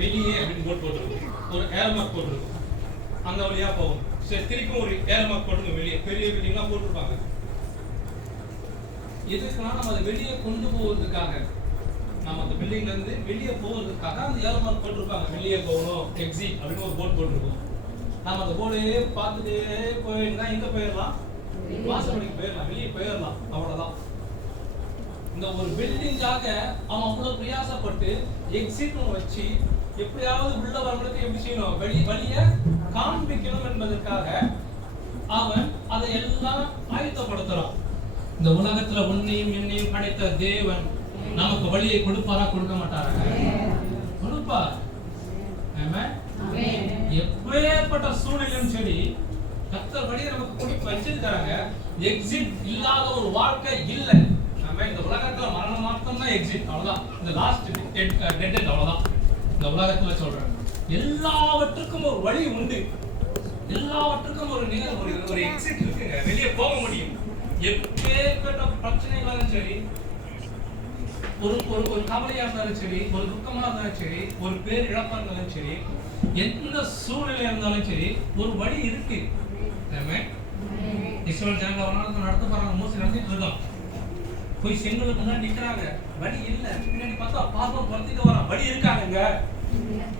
வெளியே அப்படின்னு போட் போட்டுருக்கும், ஒரு ஏர் மார்க் போட்டுருக்கும், அந்த வழியா போகும். சரி, திருப்பியும் ஒரு ஏர் மார்க் போட்டுருக்கும் வெளியே. பெரிய பில்டிங்லாம் போட்டிருப்பாங்க. எதுக்குன்னா நம்ம அதை வெளியே கொண்டு போவதுக்காக, நம்ம அந்த பில்டிங்ல இருந்து வெளியே போவதுக்காக அந்த ஏர் மார்க் போட்டிருப்பாங்க. வெளியே போகணும், எக்ஸிட் அப்படின்னு ஒரு போர்டு போட்டிருக்கும். நம்ம அந்த போர்டே பார்த்துட்டே போயிருந்தா எங்க போயிடலாம்? வாசப்படிக்கு போயிடலாம், வெளியே போயிடலாம். அவ்வளவுதான். இந்த ஒரு பில்டிங்காக அவன் அவ்வளவு பிரயாசப்பட்டு எக்ஸிட் வச்சு எப்படியாவது உள்ள வரவங்களுக்கு எப்படி செய்யணும், வழிய காண்பிக்கணும் என்பதற்காக அவன் அதை எல்லாம் ஆயத்தப்படுத்துறான். இந்த உலகத்துல உன்னையும் என்னையும் படைத்த தேவன் நமக்கு வழியை கொடுப்பாரா, கொடுக்க மாட்டாரா? கொடுப்பார். எப்பேற்பட்ட சூழ்நிலையும் சரி, கர்த்தர் வழியை நமக்கு கொடுத்து வச்சிருக்காங்க. எக்ஸிட் இல்லாத ஒரு வாழ்க்கை இல்லை. இந்த உலகத்துல மரணம் மாத்திரம் தான் எக்ஸிட், அவ்வளவுதான். இந்த லாஸ்ட் டெட் எண்ட், அவ்வளவுதான். இந்த உலகத்துல சொல்றேன், எல்லாவற்றுக்கும் ஒரு வழி உண்டு, எல்லாவற்றுக்கும் ஒரு எக்ஸிட் இருக்குங்க, வெளியே போக முடியும். எப்பேற்பட்ட பிரச்சனைகளாலும் சரி, ஒரு கவலையா இருந்தாலும் சரி, ஒரு துக்கமா இருந்தாலும் சரி, ஒரு பேர் இழப்பா இருந்தாலும் சரி, எந்த சூழ்நிலையா இருந்தாலும் சரி, ஒரு வழி இருக்கு. இஸ்ரவேல் ஜனங்க ஒரு நாள் நடத்த போறாங்க, மோசே நடத்திட்டு இருக்கான். போய் செங்கலுக்கு முன்னாடி நிக்கிறாங்க, வழி இல்ல. பின்னாடி பார்த்தா பார்வோன் துரத்திட்டு வரான். வழி இருக்காங்க?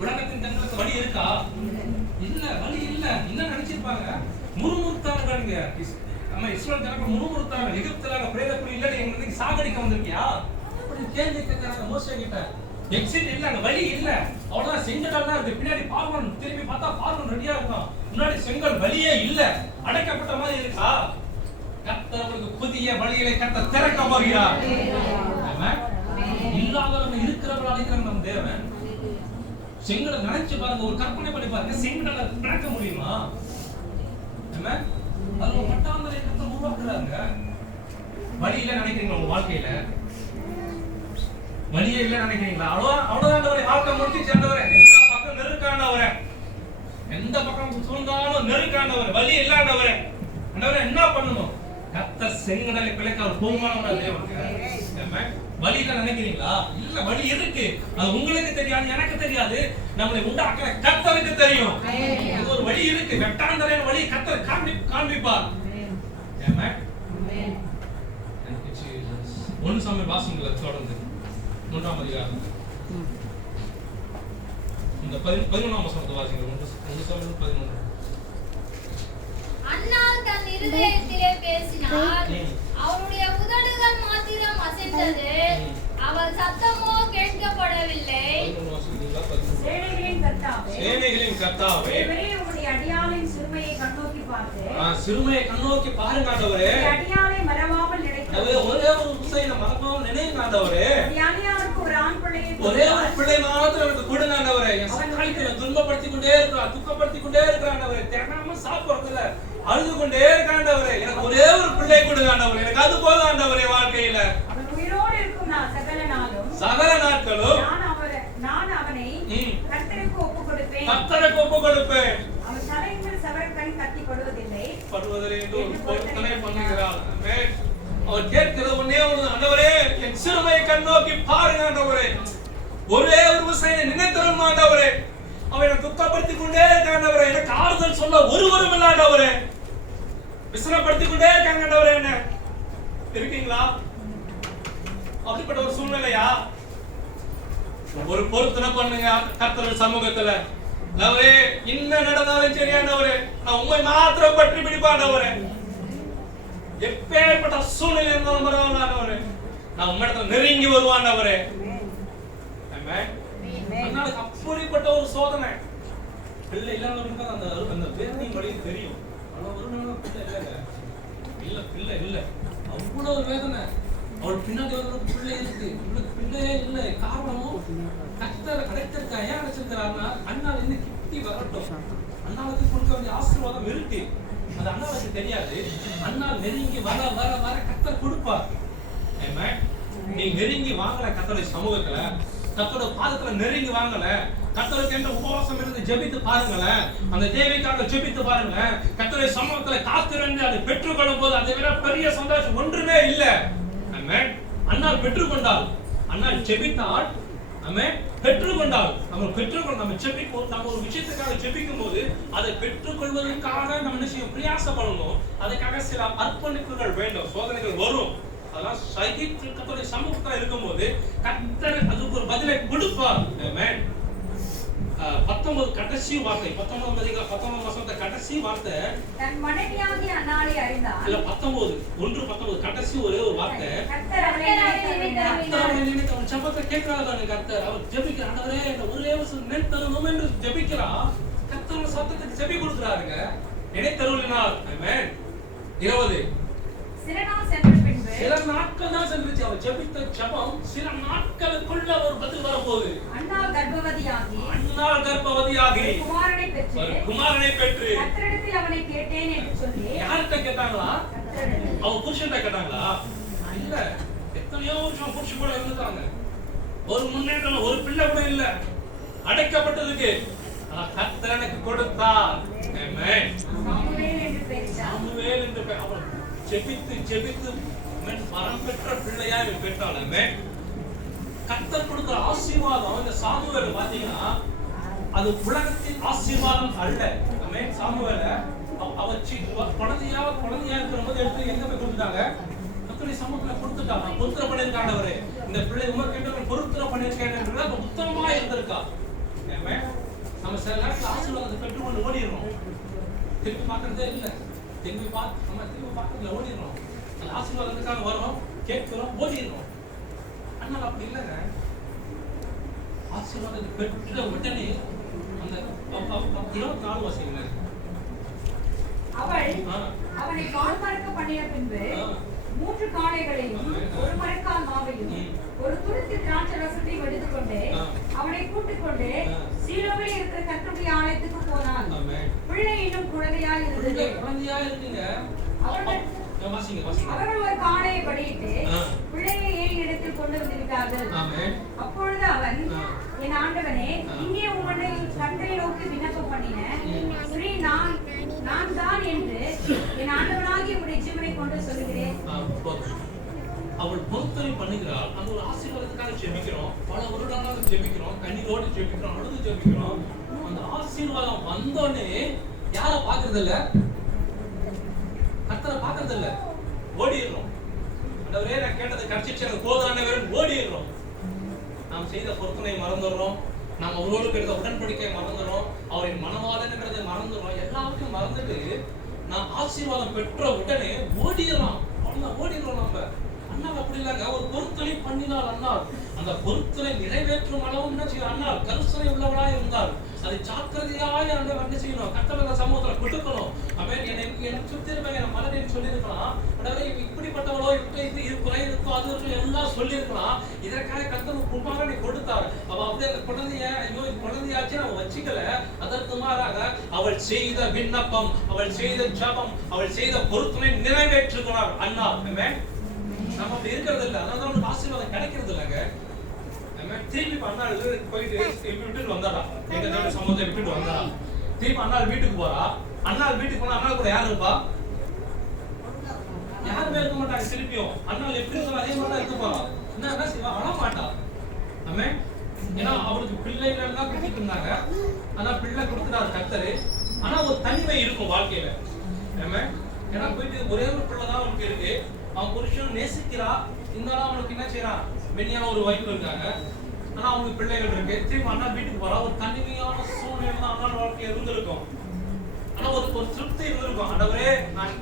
உலகத்தின் ஜனங்களுக்கு வழி இருக்கா? இல்ல, வழி இல்ல. என்ன நினைச்சிருப்பாங்க? முறுமுறுத்தாங்க. நம்ம இஸ்ரவேல் ஜனங்க முறுமுறுத்தாங்க. எகிப்துல பிரேதக்குடி இல்ல, நீ எங்களுக்கு சாகடிக்க வந்திருக்கியா அப்படி கேள்வி கேட்கறாங்க மோசே கிட்ட. எக்ஸிட் இல்ல, அங்க வழி இல்ல, அவ்வளவுதான். செங்கல் தான் இருக்கு. பின்னாடி பார்வோன், திரும்பி பார்த்தா பார்வோன் ரெடியா இருக்கான். முன்னாடி செங்கல், வழியே இல்ல, அடைக்கப்பட்ட மாதிரி இருக்கா? கர்த்தர் உங்களுக்கு புதிய வழிகளை கர்த்தர் திறக்க போகிறார். இல்லாதவங்க இருக்கிறவங்க அழைக்கிற நம்ம தேவன். செங்கலை நினைச்சு பாருங்க, ஒரு கற்பனை பண்ணி பாருங்க, செங்கலை பிறக்க முடியுமா? அது ஒரு பட்டாந்தரை கர்த்தர் உருவாக்குறாங்க. வழியில நினைக்கிறீங்களா? உங்க வாழ்க்கையில வழியே இல்ல நினைக்கிறீங்களா? அவ்வளவுதான். வாழ்க்கை முடிச்சு சேர்ந்தவரே, எந்த பக்கம் நெருக்காண்டவரே, எந்த பக்கம் சூழ்ந்தாலும் நெருக்காண்டவரே, வழி இல்லாதவரே, என்ன பண்ணணும்? கர்த்தர் செங்கடலை பிழைக்க அவர் போகுமானவரா தேவன். வழியில நினைக்கிறீங்களா? இல்ல, வழி இருக்கு. அது உங்களுக்கு தெரியாது, எனக்கு தெரியாது. நம்மளை உண்டாக்குற கர்த்தருக்கு தெரியும். ஒரு வழி இருக்கு, வெட்டாந்தரையான வழி கர்த்தர் காண்பிப்பார். 1 சாமுவேல் வாசிங்கள தொடர்ந்து 3ஆம் அதிகாரம் இந்த 11ஆம் வசனத்தை வாசிங்க. 1 சாமுவேல் 11. அன்னாள் தன் இருதயத்திலே பேசினாள், அவளுடைய உதடுகள் மாத்திரம் அசைந்தது, அவள் சத்தமோ கேட்கப்படவில்லை. சேனைகளின் கர்த்தாவே, தேவரே, உம்முடைய அடியாளின் சிறுமையை கண்ணோக்கி பார்த்து, சிறுமையை கண்ணோக்கி பாருங்க ஆண்டவரே. அடியாளை மறவாமல் நினைத்து, ஒரே ஒரு விஷயம் மறக்காம நினைங்க ஆண்டவரே. அடியாளுக்கு ஒரு ஆண் பிள்ளையை, ஒரே ஒரு பிள்ளை மாத்திரம் எனக்கு கொடுங்க ஆண்டவரே. என் சகாயத்தை துன்பப்படுத்திக் கொண்டே இருக்கிறான், துக்கப்படுத்திக் கொண்டே இருக்கிறான் ஆண்டவரே. தினமும் சாப்பிடுறதுல அழுது கொண்டே இருக்காண்டவரே. எனக்கு ஒரே ஒரு பிள்ளை கொடுங்க ஆண்டவரே. எனக்கு அது போதும் ஆண்டவரே. வாழ்க்கையில அவன் உயிரோடு இருக்கும் சகல நாட்களும் நான் அவனை கர்த்தருக்கு ஒப்புக் கொடுப்பேன். கர்த்தருக்கு ஒப்புக் கொடுப்பேன். அவன் தலையில் சவரக்கண் கத்தி படுவதில்லை என்று ஒரு பொருத்தனை பண்ணுகிறார். அவர் கேட்கிறது ஒன்னே ஒன்று, ஆண்டவரே, என் சிறுமையை கண்ணோக்கி பாருங்க ஆண்டவரே. ஒரே ஒரு விஷயம் நினைத்தரும் ஆண்டவரே. அவன் என்னை துக்கப்படுத்திக் கொண்டே இருக்காண்டவரே. எனக்கு ஆறுதல் சொல்ல ஒருவரும் இல்ல ஆண்டவரே. விசனப்படுத்திக் கொண்டே இருக்காங்க ஆண்டவரே. என்ன இருக்கீங்களா? அப்படிப்பட்ட ஒரு சூழ்நிலையா? ஒரு பொருத்தனை பண்ணுங்க கர்த்தர் சமூகத்துல. ஆண்டவரே, என்ன நடந்தாலும் சரி ஆண்டவரே, நான் உம்மை மாத்திரம் பற்றி பிடிப்பேன் ஆண்டவரே. எப்பேற்பட்ட சூழ்நிலை இருந்தாலும் பரவாயில்லை ஆண்டவரே, நான் உம்மிடத்துல நெருங்கி வருவேன் ஆண்டவரே. ஆமென். அன்னாளுக்கு அப்படிப்பட்ட ஒரு சோதனை. பிள்ளை இல்லாதவங்களுக்கு அந்த வேதனை வழி தெரியும். ஆனா ஒரு நாள் பிள்ளை இல்ல அவ்வளவு வேதனை. அவள் பின்னாடி ஒரு பிள்ளை இருக்கு, இவளுக்கு பிள்ளையே இல்லை. காரணமும் கர்த்தர் அடைத்திருக்கா. ஏன் அடைச்சிருக்கிறாருன்னா, அண்ணாள் இருந்து கிட்டி வரட்டும். அண்ணாளுக்கு கொடுக்க வேண்டிய ஆசீர்வாதம் இருக்கு, அது அண்ணாளுக்கு தெரியாது. அண்ணாள் நெருங்கி வர வர வர கர்த்தர் கொடுப்பார். நீ நெருங்கி வாங்கல கர்த்தருடைய சமூகத்துல, கர்த்தரோட பாதத்துல நெருங்கி வாங்கல, கர்த்தருக்கு என்ற உபவாசம் இருந்து ஜெபித்து பாருங்களேன், அந்த தேவைக்காக ஜெபித்து பாருங்களேன், கர்த்தருடைய சமூகத்துல காத்திருந்து அதை பெற்றுக்கொள்ளும் போது அதை விட பெரிய சந்தோஷம் ஒன்றுமே இல்லை. அண்ணாள் பெற்றுக்கொண்டாள், அண்ணாள் ஜெபித்தாள், ஆமென். பெற்றுக்கொண்டால் நம்ம ஜெபிக்கும், நம்ம ஒரு விஷயத்துக்காக ஜெபிக்கும் போது அதை பெற்றுக்கொள்வதற்காக நம்ம என்ன செய்யும், பிரயாசப்படணும். அதுக்காக சில அர்ப்பணிப்புகள் வேண்டும். சோதனைகள் வரும், அதெல்லாம் சகித்து கர்த்தருடைய சமூகத்துல இருக்கும்போது கர்த்தர் அதுக்கு ஒரு பதிலை கொடுப்பார். ஆமென். 19 கடைசி வார்த்தை, 19 வசனத்தை கடைசி வார்த்தை, தன் மனைவியாகிய அன்னாளை அறிந்தார். இல்ல 19 கடைசி ஒரே ஒரு வார்த்தை, கர்த்தர் அவளை நினைத்தருளினார். அவர் ஜெபத்தை கேட்கிறாரு. கர்த்தர் அவர் ஜெபிக்கிறார், ஆண்டவரே இந்த ஒரே வசனம் நினைத்தருளும் என்று ஜெபிக்கிறார். கர்த்தர் சத்தத்துக்கு செவி கொடுக்கிறாருங்க, நினைத்தருளினார். ஆமென். 20 சில நாள் சென்ற பின்பு, சில நாட்கள் தான் சென்றுச்சு. அவர் ஜெபித்த ஜெபம் சில நாட்களுக்குள்ள ஒரு பதில் வரப்போகுது. அன்னாள் கர்ப்பவதியாகி குமாரனை பெற்று கர்த்தரிடத்தில் அவனை கேட்டேன் என்று சொல்லி. யார்கிட்ட கேட்டாங்களா? கர்த்தரிடத்தில். அவ புருஷன்கிட்ட கேட்டாங்களா? இல்ல, எத்தனையோ வருஷம் புருஷன் கூட இருந்துட்டாங்க, ஒரு முன்னேற்றம், ஒரு பிள்ளை கூட இல்ல, அடைக்கப்பட்டதுக்கு. ஆனா கர்த்தர் எனக்கு கொடுத்தார். ஆமென். சாமுவேல் என்று பெயரிட்டார். சாமுவேல் என்று பெயர். அவன் ஜெபித்து வரம் பெற்ற பிள்ளையா இவன் பெற்றாள். ஆமென். கர்த்தர் கொடுக்கிற ஆசீர்வாதம் இந்த சாமுவேல் பாத்தீங்கன்னா அது உலகத்தின் ஆசீர்வாதம் அல்ல. ஆமென். சாமுவேல அவ குழந்தையா இருக்கிற போது எடுத்து எங்க போய் கொடுத்துட்டாங்க? கர்த்தருடைய சமூகத்துல கொடுத்துட்டாங்க. பொருத்தனை பண்ணிருக்காங்க. அவரு இந்த பிள்ளை உமக்கு பொருத்தனை பண்ணிருக்கேன், அப்ப உத்தமமா இருந்திருக்கா. ஆமென். நம்ம சில நேரத்தில் ஆசீர்வாதத்தை பெற்றுக்கொண்டு ஓடிடுறோம், திருப்பி பார்க்கறதே இல்லை. திரும்பி பார்க்கறதுல ஓடிடுறோம். அந்த ஆசீர்வாதத்துக்காக வரோம், கேட்கிறோம், ஓடிடுறோம். ஆனால் அப்படி இல்லைங்க. ஆசீர்வாதத்தை பெற்ற உடனே அந்த 24 வசனங்க, அவள் அவனை கால் மறக்க பண்ணிய பின்பு 3 காளைகளையும் 1 மரக்கால் மாவையும் 1 துருத்தி திராட்சை ரசத்தையும் எடுத்துக்கொண்டு அவனை கூட்டிக் கொண்டு சீலோவில் இருக்கிற கர்த்தருடைய ஆலயத்துக்கு போனாள். பிள்ளை இன்னும் குழந்தையாய் இருக்குங்க. அவர்கள் ஒரு காளையை படியிட்டு பிள்ளையை ஏறி இடத்தில் கொண்டு வந்திருக்கார்கள். அப்பொழுது அவன், என் ஆண்டவனே, இங்கே உம்முடைய கர்த்தரை நோக்கி விண்ணப்பம் பண்ணின ஸ்ரீ நான் தான் என்று என் ஆண்டவனாகிய உம்முடைய ஜீவனை கொண்டு சொல்லுகிறேன். அவள் பொருத்தனை பண்ணுகிறாள். அந்த ஒரு ஆசீர்வாதத்துக்காக ஜெபிக்கிறோம், பல வருடங்களாக ஜெபிக்கிறோம், கண்ணீரோடு ஜெபிக்கிறோம், அழுது ஜெபிக்கிறோம். அந்த ஆசீர்வாதம் வந்தோடனே யார பாக்குறது இல்ல, கர்த்தரை பாக்குறது இல்ல, ஓடிடுறோம். ஆண்டவரே நான் கேட்டதை கிடைச்சிச்சு, எனக்கு போதானே ஓடிடுறோம். நாம் செய்த பொருத்தனை மறந்துடுறோம், நாம் அவரோடு கிடைத்த உடன்படிக்கை மறந்துடுறோம், அவரின் மனவாதன்கிறதை மறந்துடுறோம். எல்லாத்தையும் மறந்துட்டு நான் ஆசீர்வாதம் பெற்ற உடனே ஓடிடுறோம். ஓடிடுறோம் நம்ம. அண்ணால் அப்படி இல்லைங்க. ஒரு பொருத்தனை பண்ணினாள் அண்ணாள். அந்த பொருத்தனை நிறைவேற்றும் அளவு என்ன செய்ய அண்ணாள் கருசனை உள்ளவளாய் இருந்தால் அதை ஜாக்கிரதையாய் என்ன செய்யணும், கர்த்தருடைய சமூகத்துல கொடுக்கணும். அவன் எனக்கு சுத்தி இருப்பாங்க, என் மலரின்னு சொல்லியிருக்கலாம், இப்படிப்பட்டவளோ இது குறை இருக்கோ அது இருக்கும் எல்லாம் சொல்லியிருக்கலாம். இதற்காக கர்த்தர் குமாரனை கொடுத்தார். அவ அப்படியே அந்த குழந்தைய, ஐயோ இது குழந்தையாச்சு அவன் வச்சுக்கல. அதற்கு மாறாக அவள் செய்த விண்ணப்பம், அவள் செய்த ஜபம், அவள் செய்த பொருத்தனை நிறைவேற்றுகிறார் அண்ணாள். நம்ம அப்படி இருக்கிறது இல்லை, அதனால நமக்கு ஆசீர்வாதம் கிடைக்கிறது இல்லைங்க. திருப்பி அண்ணாள் போயிட்டு விட்டுட்டு வந்தாரா, எங்க சமூகத்தை விட்டுட்டு வந்தாரா, திருப்பி அண்ணாள் வீட்டுக்கு போறா. அண்ணாள் வீட்டுக்கு போனா அண்ணாள் கூட யாரு இருப்பா? யாருமே இருக்க மாட்டாங்க. திருப்பியும் அண்ணாள் எப்படி இருக்கா அதே மாதிரி இருக்க போறா. என்ன செய்வா? அழ மாட்டா. ஏன்னா அவளுக்கு பிள்ளைகள் தான் கொடுத்துட்டு இருந்தாங்க. ஆனா பிள்ளை கொடுத்துட்டாரு கர்த்தரு. ஆனா ஒரு தனிமை இருக்கும் வாழ்க்கையில. ஏன்னா போயிட்டு ஒரே ஒரு பிள்ளை தான் அவனுக்கு இருக்கு. அவன் புருஷன் நேசிக்கிறா, இருந்தாலும் அவனுக்கு என்ன செய்யறான், மென்னியான ஒரு வைப்பு இருக்காங்க. ஆனா அவனுக்கு பிள்ளைகள் இருக்கு. திரும்ப அண்ணா வீட்டுக்கு போறா. ஒரு தனிமையான சூழ்நிலை தான் அண்ணா வாழ்க்கையில இருந்திருக்கும். ஆனா ஒரு திருப்தி இருந்திருக்கும். ஆண்டவரே நான்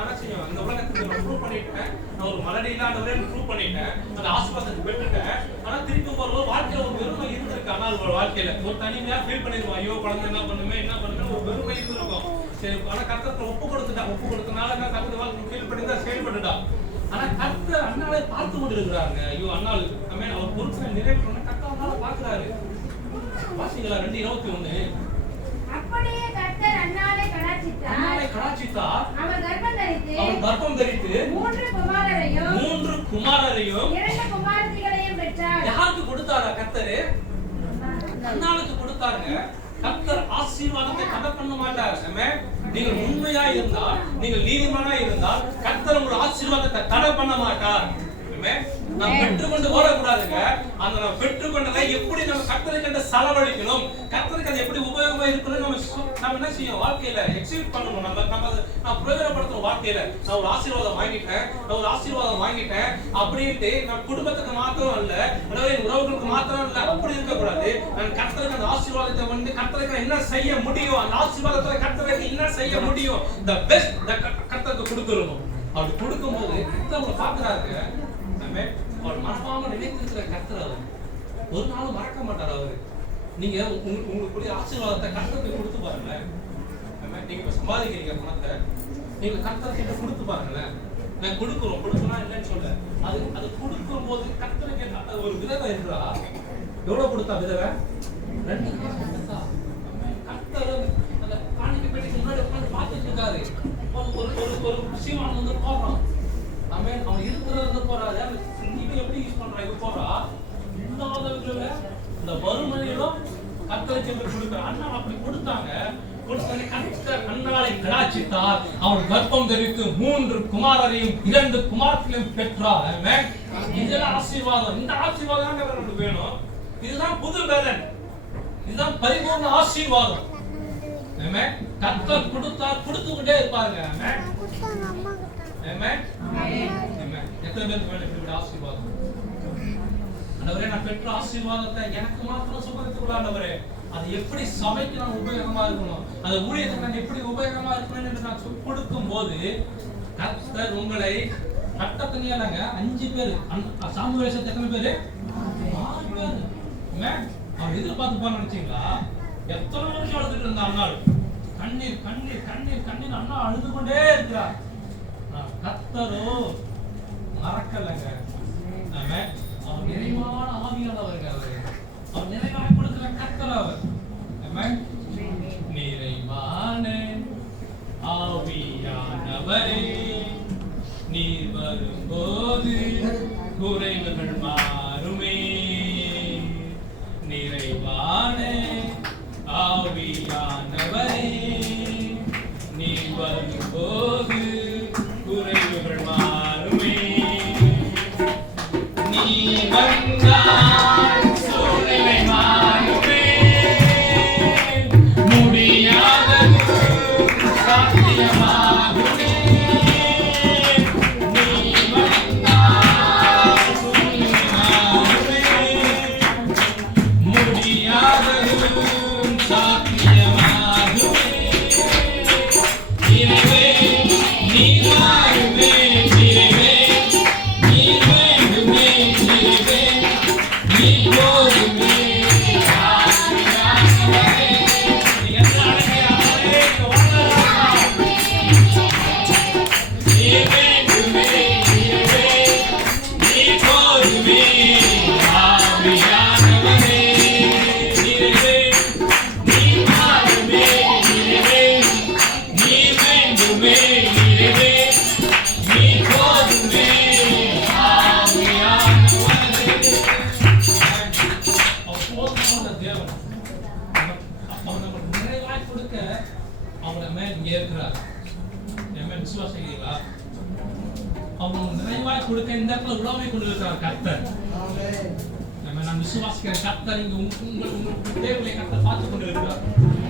என்ன செய்வேன், இந்த உலகத்துக்கு நான் ப்ரூவ் பண்ணிட்டேன், நான் ஒரு மலடியில ஆண்டவரே ப்ரூவ் பண்ணிட்டேன், அந்த ஆசீர்வாதத்தை பெற்றுட்டேன். ஆனா திருப்பி போற வாழ்க்கையில ஒரு வெறுமை இருந்திருக்கு. ஆனால் ஒரு வாழ்க்கையில ஒரு தனிமையா ஃபீல் பண்ணிருக்கோம். ஐயோ குழந்தை என்ன பண்ணுமே ஒரு வெறுமை இருந்திருக்கும். சரி, ஆனா கர்த்தர் ஒப்பு கொடுத்தனால கர்த்தர் வாழ்க்கை ஃபீல் பண்ணி தான் செயல்பட்டுட்டா. ஆனா கர்த்தர் அண்ணாவை பார்த்து கொண்டு இருக்கிறாங்க. ஐயோ அண்ணாள் அவர் பொருட்களை நிறைவேற்றணும் கர்த்தர் அண்ணாவை பார்க்கிறாரு. வாசிங்களா 2:21. அப்படியே கர்த்தர் அன்னாளை கடாட்சித்தார். அவர் கர்ப்பம் தரித்து 3 குமாரரையும் 2 குமாரத்திகளையும் பெற்றார். யாருக்கு கொடுத்தாரா கர்த்தர்? அண்ணாளுக்கு கொடுத்தாருங்க. கர்த்தர் ஆசீர்வாதத்தை தடை பண்ண மாட்டார். நீங்கள் உண்மையா இருந்தால், நீங்கள் நீதிமானா இருந்தால் கர்த்தர் உங்கள் ஆசீர்வாதத்தை தடை பண்ண மாட்டார். நாம் பெற்றுக்கொண்டு ஓடக்கூடாதுங்க. அந்த நம்ம பெற்றுக்கொண்டதை எப்படி நம்ம கர்த்தருக்கு செலவழிக்கணும், கர்த்தருக்கு அது எப்படி உபயோகமா இருக்கணும், நம்ம என்ன செய்யணும் வாழ்க்கையில எக்ஸிக்யூட் பண்ணணும். நம்ம பிரயோஜனப்படுத்தணும் வாழ்க்கையில. நான் ஒரு ஆசீர்வாதம் வாங்கிட்டேன் அப்படின்ட்டு நம்ம குடும்பத்துக்கு மாத்திரம் இல்ல, என் உறவுகளுக்கு மாத்திரம் இல்ல, அப்படி இருக்கக்கூடாது. நான் கர்த்தருக்கு அந்த ஆசீர்வாதத்தை வந்து கர்த்தருக்கு என்ன செய்ய முடியும், அந்த ஆசீர்வாதத்தை கர்த்தருக்கு என்ன செய்ய முடியும், the best கர்த்தருக்கு கொடுக்கணும். அப்படி கொடுக்கும்போது கர்த்தர் பாக்குறாரு. அவர் மனப்பாம நினைத்திருக்கிற கர்த்தர் அவர் ஒரு நாளும் மறக்க மாட்டார். அவரு நீங்க உங்களுக்கு ஆசீர்வாதத்தை கர்த்தருக்கு கொடுத்து பாருங்களேன். நீங்க சம்பாதிக்கிறீங்க பணத்தை, நீங்க கர்த்தர்கிட்ட கொடுத்து பாருங்களேன். நான் கொடுக்கணும் இல்லைன்னு சொல்ல, அது கொடுக்கும் போது கர்த்தருக்கு ஒரு விதவை என்றா எவ்வளவு கொடுத்தா விதவை? 2 காசு கொடுத்தா. கர்த்தர் அந்த காணிக்கை பெட்டிக்கு முன்னாடி உட்கார்ந்து பார்த்துட்டு இருக்காரு. ஒரு சீமான் வந்து போறான். அவன் இருக்கிறது வந்து போறாரு. இவன் எப்படி யூஸ் பண்றான்? இவன் போறா இல்லாதவங்கள இந்த வறுமையிலும் கர்த்தருக்கு என்று கொடுக்குற அண்ணா அப்படி கொடுத்தாங்க. கர்த்தர் அண்ணாளை கடாட்சித்தார். அவன் கர்ப்பம் தரித்து 3 குமாரரையும் 2 குமாரர்களையும் பெற்றார். இதெல்லாம் ஆசீர்வாதம். இந்த ஆசீர்வாதம் நமக்கு வேணும். இதுதான் புது வேதன், இதுதான் பரிபூர்ண ஆசீர்வாதம். கர்த்தர் கொடுத்தார், கொடுத்துக்கிட்டே இருப்பாருங்க. எத்தனை பேருக்கு வேணும் இப்படி ஆசீர்வாதம்? ஆண்டவரே, நான் பெற்ற ஆசீர்வாதத்தை எனக்கு மாத்திரம் சுமந்துக் ஆண்டவரே, அது எப்படி சபைக்கு நான் உபயோகமா இருக்கணும், அது ஊழியத்துக்கு நான் எப்படி உபயோகமா இருக்கணும் என்று நான் கொடுக்கும் போது கர்த்தர் உங்களை கட்டத்தனியாலங்க 5 பேர் சாமுவேல் எத்தனை பேரு? 6 பேர். அவன் எதிர்பார்த்து நினைச்சீங்களா? எத்தனை வருஷம் அழுதுட்டு இருந்தா அண்ணாள்? கண்ணீர் கண்ணீர் கண்ணீர் கண்ணீர் அண்ணா அழுது கொண்டே இருக்கிறார். கர்த்தரோ மறக்கலங்க. அவர் நிறைவான ஆவியானவருங்க. அவர் நிறைவாக கொடுக்கிற கர்த்தர் அவர். நிறைவான ஆவியானவரே, நீர் வரும்போது குறைவுகள் மாறுமே. நிறைவான ஆவியானவரே, நீர் வரும்போது குறைவுகள் மாறுமே. நீ வந்தால் சூழ்நிலை மாறுமே. முடியாதது சாத்தியமாகுமே. நீ வந்தால் சூழ்நிலை மாறுமே. முடியாதது சாத்தியமாகுமே. இறைவே நீ மாறுமே. இறைவே நீ வேண்டுமே. இறைவே நீ போதுமே. கொடுக்க இந்த இடத்துல உலகமே கொண்டு இருக்கிறார் கர்த்தர். நான் விசுவாசிக்கிறேன் கர்த்தர் இங்க உங்கள் தேவையை கர்த்தர் பார்த்து கொண்டு இருக்கிறார்.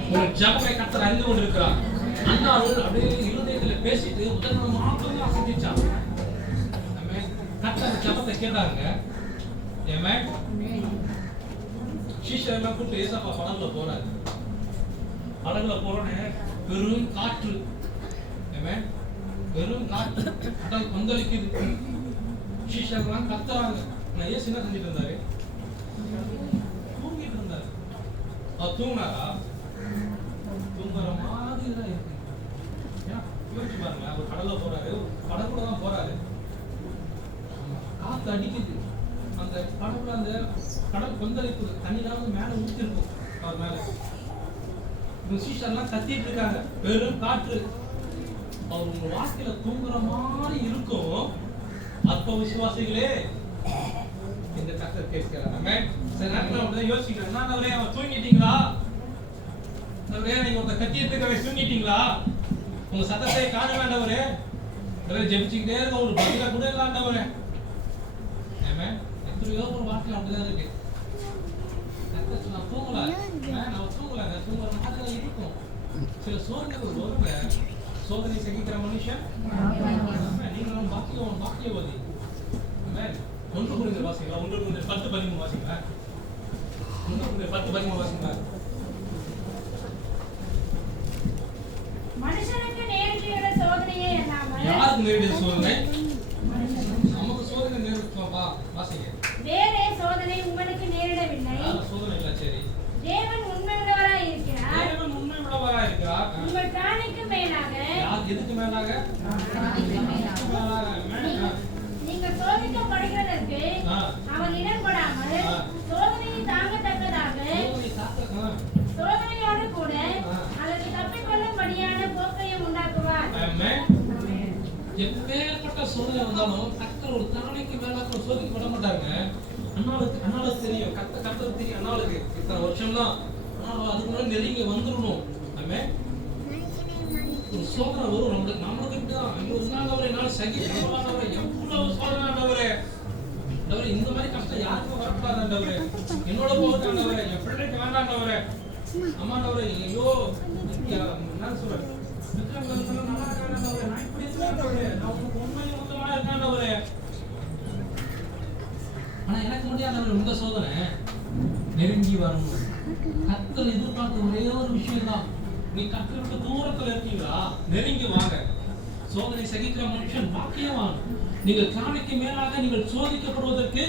உங்கள் ஜபத்தை கர்த்தர் அறிந்து கொண்டு இருக்கிறார். அண்ணா அப்படியே இருதயத்துல பேசிட்டு உதவி மாத்திரம் ஆசிரிச்சாங்க. கர்த்தர் ஜபத்தை கேட்டாங்க. சீஷர் எல்லாம் கூப்பிட்டு ஏசப்பா படகுல போறாரு. படகுல போறோன்னு பெரும் காற்று, வெறும் காற்று, கடல் கொந்தளிக்குது. சீஷர்லாம் கத்துறாங்க. நான் ஏசு என்ன செஞ்சுட்டு இருந்தாரு? தூங்கிட்டு இருந்தாரு. அவர் தூங்கினாரா? தூங்குற மாதிரி தான் இருக்கு. யோசிச்சு பாருங்க, அவர் கடல்ல போறாரு, படகுல தான் போறாரு, காத்து அடிக்குது, அந்த படகுல அந்த கடல் கொந்தளிக்குது, தண்ணிலாம் மேல ஊத்திருக்கும் அவர் மேல. சீஷர்லாம் கத்திட்டு இருக்காங்க, வெறும் காற்று. அவர் உங்க வாழ்க்கையில தூங்குற மாதிரி இருக்கும். அற்ப விசுவாசிகளே, இந்த கர்த்தர் கேட்கிறாங்க. சில நேரத்துல அப்படிதான் யோசிக்கிறேன், அவரே அவர் தூங்கிட்டீங்களா? அவரே நீங்க உங்க கத்திட்டு இருக்கவே தூங்கிட்டீங்களா? உங்க சத்தத்தை காண வேண்டவரே, ஜெபிச்சுக்கிட்டே இருக்க ஒரு பதில கூட இல்லாண்டவரே. எத்தனையோ ஒரு வார்த்தை அப்படிதான் இருக்கு. கர்த்தர் நான் தூங்கல, நான் தூங்கல, நான் தூங்குற மாதிரி இருக்கும். சில சோதனைகள் வருங்க. சோதனை சகிக்கிற மனுஷன் நீங்களும் பாக்கியவதி. ஒன்று புரிந்து வாசிங்களா? 1 Corinthians 10:13 வாசிங்களா? 1 Corinthians 10:13 வாசிங்களா? மனுஷனுக்கு நேரிடுகிற சோதனையே அல்லாமல் யாருக்கு நேரிடுகிற சோதனை? நமக்கு சோதனை நேரிடுமா? வாசிங்க. வேறே சோதனை உங்களுக்கு நேரிடவில்லை. சோதனை இல்ல. சரி, தேவன் உண்மையுள்ளவராய் இருக்கிறார். தேவன் உண்மையுள்ளவராய் இருக்கிறார். உங்கள் பிராணிக்கு மேலாக எதுக்கு மேலாக? நீங்கள் சோதிக்கப்படுகிறதற்கு அவர் இடம் கொடாமல் சோதனையை தாங்கத்தக்கதாக சோதனையோடு கூட அதற்கு தப்பிக்கொள்ளும்படியான போக்கையும் உண்டாக்குவார். எப்பேற்பட்ட சோதனை வந்தாலும் கர்த்தர் ஒரு தானைக்கு மேலாக சோதிக்க விட மாட்டாங்க. அண்ணாளுக்கு தெரியும், கர்த்தருக்கு தெரியும். அண்ணாளுக்கு இத்தனை வருஷம் தான், அதுக்கு முன்னாடி நெருங்கி வந்துடணும். ஒரு சோதனை வரும் நம்மளுக்கு இப்படிதான். என்னால சகிக்கிறவரை எவ்வளவு சோதனை இந்த மாதிரி கஷ்டம் யாருக்கும் வரக்கூடாது. என்னோட போகிறவரே, என் பிள்ளைக்கு வேண்டாண்டவரே, அம்மாண்டவரே, ஐயோ என்ன சொல்றேன், நல்லா இருக்காண்டவரே, நான் இப்படி இருக்காண்டவரே, நான் உங்களுக்கு உண்மையை மொத்தமா இருக்காண்டவரே. ஆனா எனக்கு முடியாதவரை இந்த சோதனை நெருங்கி வரணும். கர்த்தர் எதிர்பார்த்த ஒரே ஒரு விஷயம் தான், நீ கர்த்தருக்கு தூரத்துல இருக்கீங்களா, நெருங்கி வாங்க. சோதனை சகிக்கிற மனுஷன் பாக்கியவான். நீங்கள் காணிக்கு மேலாக நீங்கள் சோதிக்கப்படுவதற்கு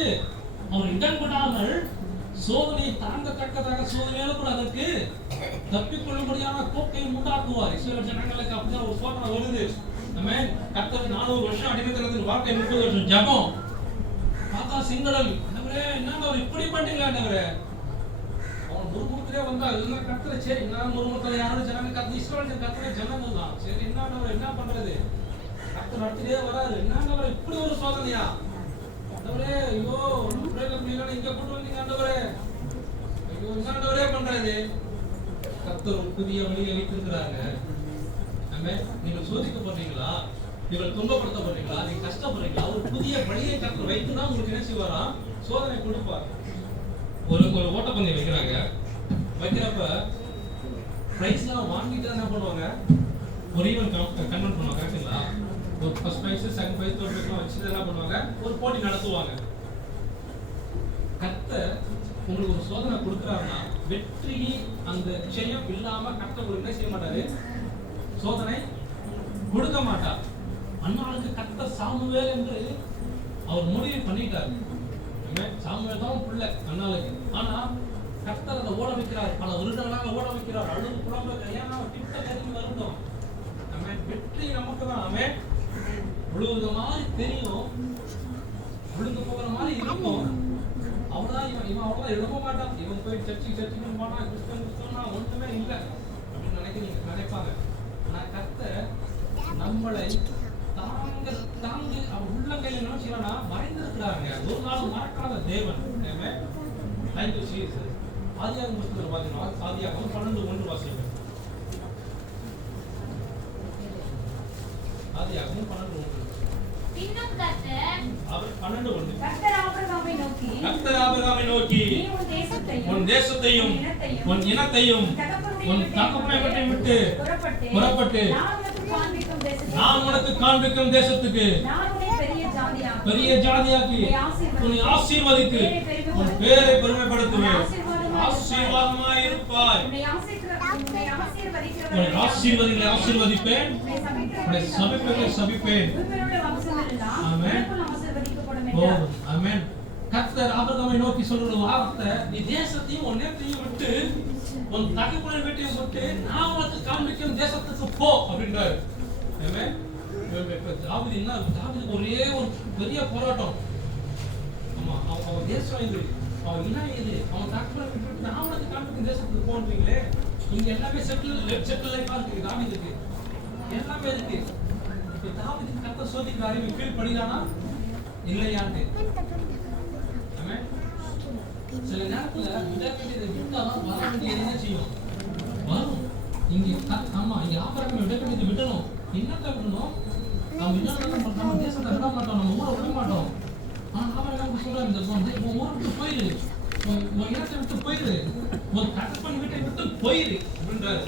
அவர் இடம் கொடாமல் சோதனையை தாங்கத்தக்கதாக சோதனையோடு கூட அதற்கு தப்பிக்கொள்ளும்படியான போக்கை உண்டாக்குவார். இஸ்ரவேல் ஜனங்களுக்கு அப்படிதான் ஒரு சோதனை வருது. நம்ம கர்த்தர் 400 வருஷம் அடிமைத்தனத்தின் வாழ்க்கை 30 வருஷம் ஜபம் பார்த்தா சிங்களல். என்ன இப்படி பண்ணீங்களா? அவன் முறுமுறுத்திலே வந்தா இல்லைன்னா கர்த்தரை, சரி நான் முறுமுறுத்தல யாரும் ஜனங்க கத்து இஸ்ரவேல் கர்த்தரை ஜனங்கள் தான். சரி என்ன பண்றது? கர்த்தர் நடத்திலே வராரு. என்ன இப்படி ஒரு சோதனையா? ஆண்டவரே, ஐயோ இங்க கொண்டு வந்தீங்க ஆண்டவரே, ஐயோ என்ன பண்றது? கர்த்தர் ஒரு புதிய வழியை வைத்திருக்கிறாங்க. நீங்கள் சோதிக்கப்படுறீங்களா, நீங்கள் துன்பப்படுத்தப்படுறீங்களா, நீங்க கஷ்டப்படுறீங்களா, ஒரு புதிய வழியை கர்த்தர் வைத்துதான் உங்களுக்கு என்ன செய்வாரா? சோதனை கொடுப்பார். ஒரு ஓட்டப்பந்தயம் வைக்கிறாங்க. வைக்கிறப்ப பிரைஸ்லாம் வாங்கிட்டு என்ன பண்ணுவாங்க? ஒரு ஈவென்ட் கன்வெர்ட் பண்ணுவாங்க. கரெக்டுங்களா? ஒரு first prize, second prize, third prize வச்சுட்டு என்ன பண்ணுவாங்க? ஒரு போட்டி நடத்துவாங்க. கர்த்தர் உங்களுக்கு ஒரு சோதனை கொடுக்குறாருன்னா வெற்றி அந்த விஷயம் இல்லாம கர்த்தர் உங்களுக்கு என்ன செய்ய மாட்டாரு? சோதனை கொடுக்க மாட்டார். அண்ணாளுக்கு கர்த்தர் சாமுவேல் என்று அவர் முடிவு பண்ணிட்டார். சாமுவேல் தான் பிள்ளை அண்ணாளுக்கு. ஆனா கர்த்தர் அதை ஓட வைக்கிறார். பல வருடங்களாக ஓட வைக்கிறார். அழுது புலம்ப ஏன்னா கிட்ட கருவி வரட்டும். வெற்றி நமக்கு தான். அவன் விழுவுற மாதிரி தெரியும், விழுந்து போகிற மாதிரி இருக்கும். அவதான் இவன் அவ்வளோதான் எழுத மாட்டான். இவன் போய் சர்ச்சுக்கு போனான், கிறிஸ்தவனா ஒன்றுமே இல்லை அப்படின்னு நினைப்பாங்க. ஆனா கர்த்தர் நம்மளை தாங்கி அவன் உள்ளங்கையில என்ன செய்யறானா மறைந்திருக்கிறாங்க. ஒரு நாள் மறக்காத தேவன். Thank you Jesus. ஆதியாகமம் புத்தகத்துல பாத்தீங்கன்னா ஆதியாகமம் 12:1 வாசிங்க. ஆதியாகமம் 12:1. பின்னும் கர்த்தர் அவர் 12:1. கர்த்தர் ஆபிரகாமை நோக்கி நீ உன் தேசத்தையும் உன் இனத்தையும் உன் தகப்பனை விட்டு புறப்பட்டு நான் உனக்கு காண்பிக்கும் தேசத்துக்கு பெரிய ஜாதியாக்கி உன்னை ஆசீர்வதித்து உன் பேரை பெருமைப்படுத்துவேன். ஆசீர்வாதமாய் இருப்பாய். உன்னை ஆசீர்வதிப்பேன், உன்னை சபிப்பேன். ஆமென். ஆமென். கர்த்தர் ஆபிரகாமை நோக்கி சொல்ற வார்த்தை, நீ தேசத்தையும் உன் இனத்தையும் விட்டு உன் தகப்பனை வீட்டையும் விட்டு நான் உனக்கு காண்பிக்கும் தேசத்துக்கு போ அப்படின்றாரு. ஆமென். தாவீது ஒரே ஒரு பெரிய போராட்டம். ஆமா, அவன் தேசம் இது, அவன் இனம் இது, அவன் தகப்பனை விட்டு நான் உனக்கு காண்பிக்கும் தேசத்துக்கு போன்றீங்களே. இங்க எல்லாமே செட்டில் லைஃபா இருக்கு. தாவீதுக்கு எல்லாமே இருக்கு. இப்ப தாவீது கர்த்தர் சோதிக்கிறாரு, இவன் ஃபீல் பண்ணிடானா இல்லையான்னு. ஆமென். சில நேரத்துல விடவேண்டியதை விட்டாதான் வர வேண்டியது என்ன செய்யும்? வரும். இங்க ஆமா, இங்க ஆபிரகாமை விடவேண்டியதை விடணும். என்னத்தை விடணும்? நம்ம இன்னொரு நம்ம தேசத்தை விட மாட்டோம், நம்ம ஊரை விட மாட்டோம். ஆபிரகாம் சொல்றாரு, இந்த உன் ஊரை விட்டு போயிரு, உன் இடத்தை விட்டு போயிரு, உன் தகப்பன் வீட்டை விட்டு போயிரு அப்படின்றாரு.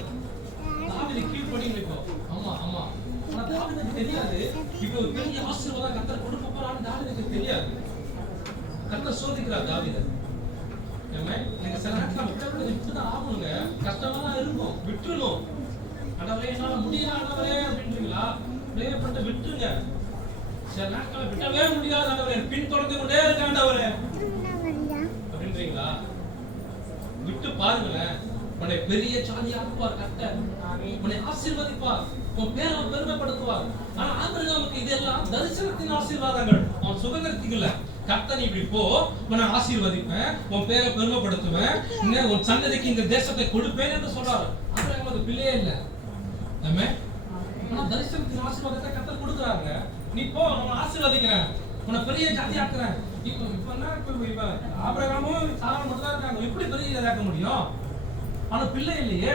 தாவீது கீழ்ப்படி வைக்கும். ஆமா ஆமா. ஆனா தாவீதுக்கு தெரியாது இப்போ ஒரு பெரிய ஆசீர்வாதம் கர்த்தர் கொடுக்க போறான்னு தாவீதுக்கு தெரியாது. கர்த்தர் சோதிக்கிறார் தாவீதை. நீங்க சில நேரத்துல விட்டு விட்டுதான் ஆகணுங்க. கஷ்டமா தான் இருக்கும், விட்டுருணும். ஆண்டவரே என்னால முடியல ஆண்டவரே அப்படின்றீங்களா? பிரேயப்பட்டு விட்டுருங்க. சில நேரத்துல விட்டவே முடியாது ஆண்டவரே, பின் தொடர்ந்து கொண்டே இருக்க ஆண்டவரே அப்படின்றீங்களா? விட்டு பாருங்களேன். உன்னை பெரிய ஜாதியா ஆக்குவார் கர்த்தர். உன்னை ஆசீர்வதிப்பார், உன் பேரை பெருமைப்படுத்துவார். ஆனா ஆபிரகாமுக்கு இதெல்லாம் தரிசனத்தின் ஆசீர்வாதங்கள். அவன் சுகந்திரத்துக்கு இல்ல. கர்த்தர் நீ இப்படி போ, உன்னை ஆசீர்வதிப்பேன், உன் பேரை பெருமைப்படுத்துவேன், இன்னும் உன் சந்ததிக்கு இந்த தேசத்தை கொடுப்பேன் என்று சொல்றாரு. ஆபிரகாமுக்கு பிள்ளையே இல்லை. ஆனா தரிசனத்தின் ஆசீர்வாதத்தை கர்த்தர் கொடுக்குறாங்க. நீ போ, நான் ஆசீர்வதிக்கிறேன், உன்னை பெரிய ஜாதி ஆக்குறேன். இப்ப ஆபிரகாமும் சாராளும் மட்டும் தான் இருக்காங்க. எப்படி பெரிய ஜாதி ஆக்க முடியும்? ஆனா பிள்ளை இல்லையே.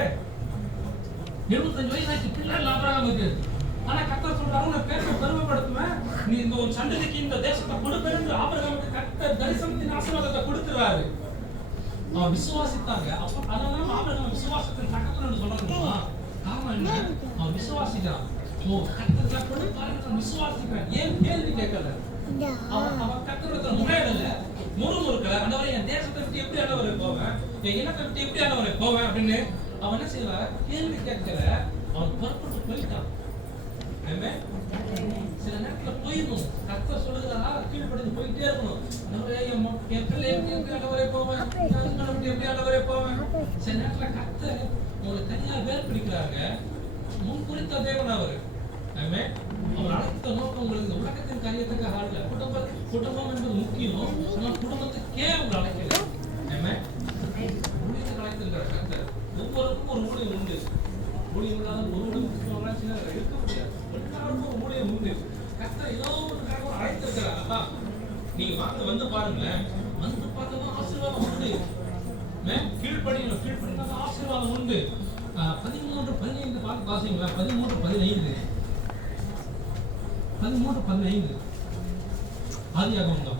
75 வயசு ஆயிடுச்சு, பிள்ளை இல்ல ஆபிரகாமுக்கு. ஆனா கர்த்தர் சொல்றாரு, உன்னை பேரை பெருமைப்படுத்துவேன், நீ இந்த உன் சந்ததிக்கு இந்த தேசத்தை கொடுப்பேன் என்று ஆபிரகாமுக்கு கர்த்தர் தரிசனத்தின் ஆசீர்வாதத்தை கொடுத்துறாரு. அவன் விசுவாசித்தாங்க. அப்ப அதனால ஆபிரகாம் விசுவாசத்தின் சக்கரம்னு சொல்றாங்க. காரணம் என்ன? அவன் விசுவாசிக்கிறான். ஓ கர்த்தர் கொடுப்பாருன்னு விசுவாசிக்கிறேன். ஏன் கேள்வி கேட்கல? அவன் கர்த்தரிடத்துல முறையிடல, முறுமுறுக்கல. ஆண்டவரே என் தேசத்தை விட்டு எப்படி ஆண்டவரே போவேன், என் இனத்தை விட்டு எப்படி ஆண்டவரே போவேன் அப்படின்னு அவன் என்ன செய்வான்? கேள்வி கேட்கல. அவன் புறப்பட்டு போயிட்டான். சில நேரத்துல போயிடணும். கர்த்தர் சொல்லுகிறா கீழ்படிந்து போயிட்டே இருக்கணும். என் பிள்ளை எப்படி ஆண்டவரே போவேன், எப்படி ஆண்டவரே போவேன். சில நேரத்துல கர்த்தர் உங்களை தனியா வேர் பிடிக்கிறாங்க. முன் குறித்த தேவன் அவரு. அவர் அழைத்த நோக்கம் உங்களுக்கு இந்த உலகத்தின் காரியத்துக்காக ஆடல. குடும்பம் என்பது முக்கியம். ஆனால் குடும்பத்துக்கே அவங்க அழைக்கல. ஊழியத்துக்கு அழைத்திருக்கிற கர்த்தர் ஒவ்வொருக்கும் ஒரு ஊழியம் உண்டு. ஊழியம் இல்லாத ஒரு ஊழியம் இருக்க முடியாது. எல்லாருக்கும் ஒரு ஊழியம் உண்டு. கர்த்தர் ஏதோ ஒரு காரணம் அழைத்திருக்கிறாரா? நீங்க வந்து பாருங்களேன். வந்து பார்த்தா ஆசீர்வாதம் உண்டு. கீழ்ப்படியும் கீழ்ப்படினா ஆசீர்வாதம் உண்டு. 13:15 பார்த்து வாசிங்களா? 13:15 ஆதியாகமம்.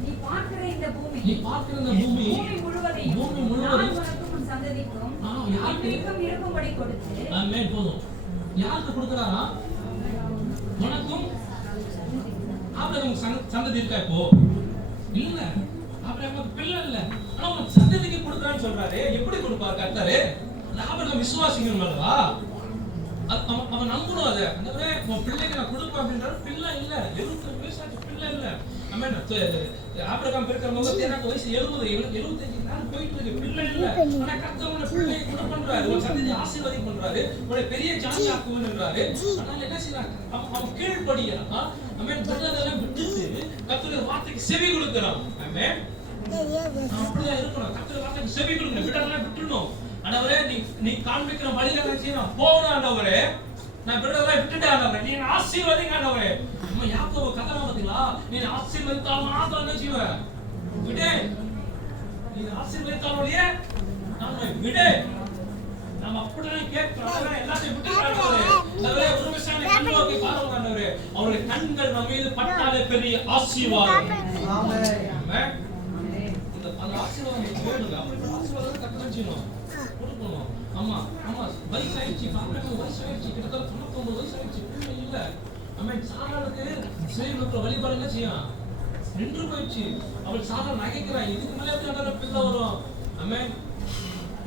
நீ பார்க்கிற இந்த பூமி முழுவதையும் உனக்கும் உன் சந்ததிக்கும் என்றைக்கும் இருக்கும்படி கொடுத்து. ஆமென். போதும். யாருக்கு கொடுக்கறாரா? உனக்கும் ஆபிரகாம் சந்ததி இருக்கா இப்போ? இல்ல. ஆபிரகாமுக்கு பிள்ளை இல்ல. ஆனா உன் சந்ததிக்கு கொடுக்கறான்னு சொல்றாரு. எப்படி கொடுப்பார் கர்த்தர்? ஆபிரகாம் விசுவாசிக்கணும் அல்லவா? அவன் நம்பணும். அதை அந்தவரே உன் பிள்ளைக்கு நான் கொடுப்பேன் அப்படின்றாரு. பிள்ளை இல்ல. 75 வயசு ஆச்சு, பிள்ளை இல்ல. ஆபிரகாம் பிறக்கிற போது எனக்கு வயசு 75 நாள் போயிட்டு இருக்கு, பிள்ளை இல்ல. ஆனா கர்த்தர் உன்னை பிள்ளையை கொடுப்பன்றாரு, உன் சந்ததியை ஆசீர்வாதம் பண்றாரு, உன்னை பெரிய ஜாதி ஆக்குவன்றாரு. அதனால என்ன செய்யறான்? அவன் கீழ்ப்படியா அதெல்லாம் விட்டுட்டு கர்த்தருடைய வார்த்தைக்கு செவி கொடுக்கிறான். அப்படிதான் இருக்கணும். கர்த்தருடைய வார்த்தைக்கு செவி கொடுக்கணும். விடலாம் விட்டுணும். ஆண்டவரே நீ காண்பிக்கிற வழியில நான் செய்யணும். போகணும் ஆண்டவரே, நான் விடலாம் விட்டுட்டேன் ஆண்டவரே, நீ ஆசீர்வதிங்க ஆண்டவரே. நம்ம யாக்கோபு கதை பார்த்தீங்களா? நீ ஆசீர்வதித்தால் மாத்திரம் என்ன செய்வ? விடு. நீ ஆசீர்வதித்தாலுடைய நாம விடு. நம்ம அப்படிதான் கேட்கிறோம். எல்லாத்தையும் விட்டு ஆண்டவரே, ஆண்டவரே ஒரு விஷயம் கண்ணு நோக்கி பாருங்க ஆண்டவரே. அவருடைய கண்கள் நம்ம மீது பட்டாலே பெரிய ஆசீர்வாதம். ஆமென். இந்த ஆசீர்வாதம் வேணுங்க. அப்படி ஆசீர்வாதம் கட்டணும் செய்யணும். கொடுக்கணும். ஆமா ஆமா. வயசாயிடுச்சு, பாப்பா வயசாயிடுச்சு, கிட்டத்தட்ட 99 வயசாயிடுச்சு, பிள்ளை இல்ல. ஆமென். சாராளுக்கு ஸ்ரீமக்கள் வழிபாடு என்ன செய்யும்? நின்று போயிடுச்சு. அவள் சாராள் நகைக்கிறான். இதுக்கு மேலே எப்படி பிள்ளை வரும்? ஆமென்.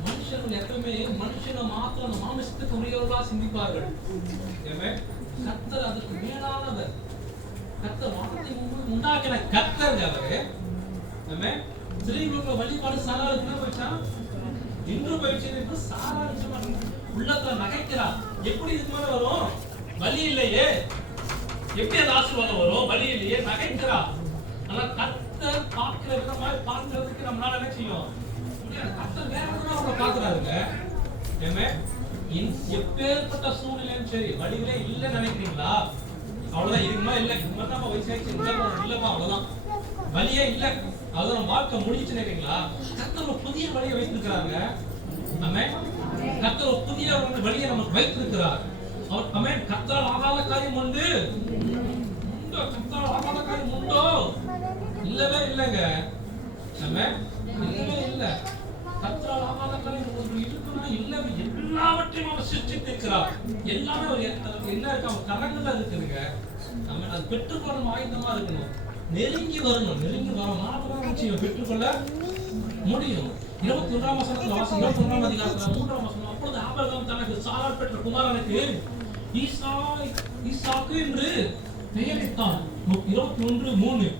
மனுஷர்கள் எப்பவுமே மனுஷனை மாத்திரம் மாமிசத்துக்கு உரியவர்களா சிந்திப்பார்கள். கர்த்தர் அதற்கு மேலானவர். கர்த்தர் வானத்தை உண்டாக்கின கர்த்தர் அவரு. ஸ்ரீமக்கள் வழிபாடு சாராளுக்கு என்ன போயிடுச்சா? நின்று போயிடுச்சு. சாராள் உள்ளத்துல நகைக்கிறா. எப்படி இதுக்கு மேல வரும்? வலி இல்லையே. எப்படி அந்த ஆசீர்வாதம் வரும்? வலி இல்லையே, நகைக்கிறா. ஆனா கர்த்தர் பார்க்கிற விதமாய் பார்க்கிறதுக்கு நம்மளால என்ன செய்யும்? கர்த்தர் வேற விதமா அவங்களை பார்க்கிறாருங்க. எப்பேற்பட்ட சூழ்நிலையும் சரி, வழிகளே இல்லைன்னு நினைக்கிறீங்களா? அவ்வளவுதான். இதுக்குமா இல்ல, நம்ம வயசாயிடுச்சு, இல்லப்பா அவ்வளவுதான், வழியே இல்ல, அவ்வளவுதான், வாழ்க்கை முடிச்சு நினைக்கிறீங்களா? கர்த்தர் ஒரு புதிய வழியை வைத்திருக்கிறாங்க. கர்த்தர் ஒரு புதிய வழியை நமக்கு வைத்திருக்கிறார். கர்த்தரால் ஆகாத காரியம் உண்டு. உண்டோ கர்த்தரால் ஆகாத காரியம் உண்டோ? இல்லவே இல்லைங்க. ஆமென். இல்லவே இல்லை. கர்த்தரால் ஆகாத காரியம் ஒன்று இருக்குன்னா இல்லவே எல்லாவற்றையும் அவர் சிருஷ்டித்திருக்கிறார். எல்லாமே அவர் என்ன இருக்கு அவர் கரங்கள்ல இருக்குதுங்க. ஆமென். அது பெற்றுக்கொள்ளும் ஆயுதமா இருக்கணும். நெருங்கி வரணும். நெருங்கி வரும் மாத்திரம் நிச்சயம் பெற்றுக்கொள்ள முடியும். 21ஆம் வசனத்துல வாசி 21ஆம் அதிகாரத்துல 3ஆம் வசனம். அப்பொழுது ஆபிரகாம் தனக்கு சாராள் பெற்ற குமாரனுக்கு ஈசாக்கு என்று பெயரிட்டான். 21:3.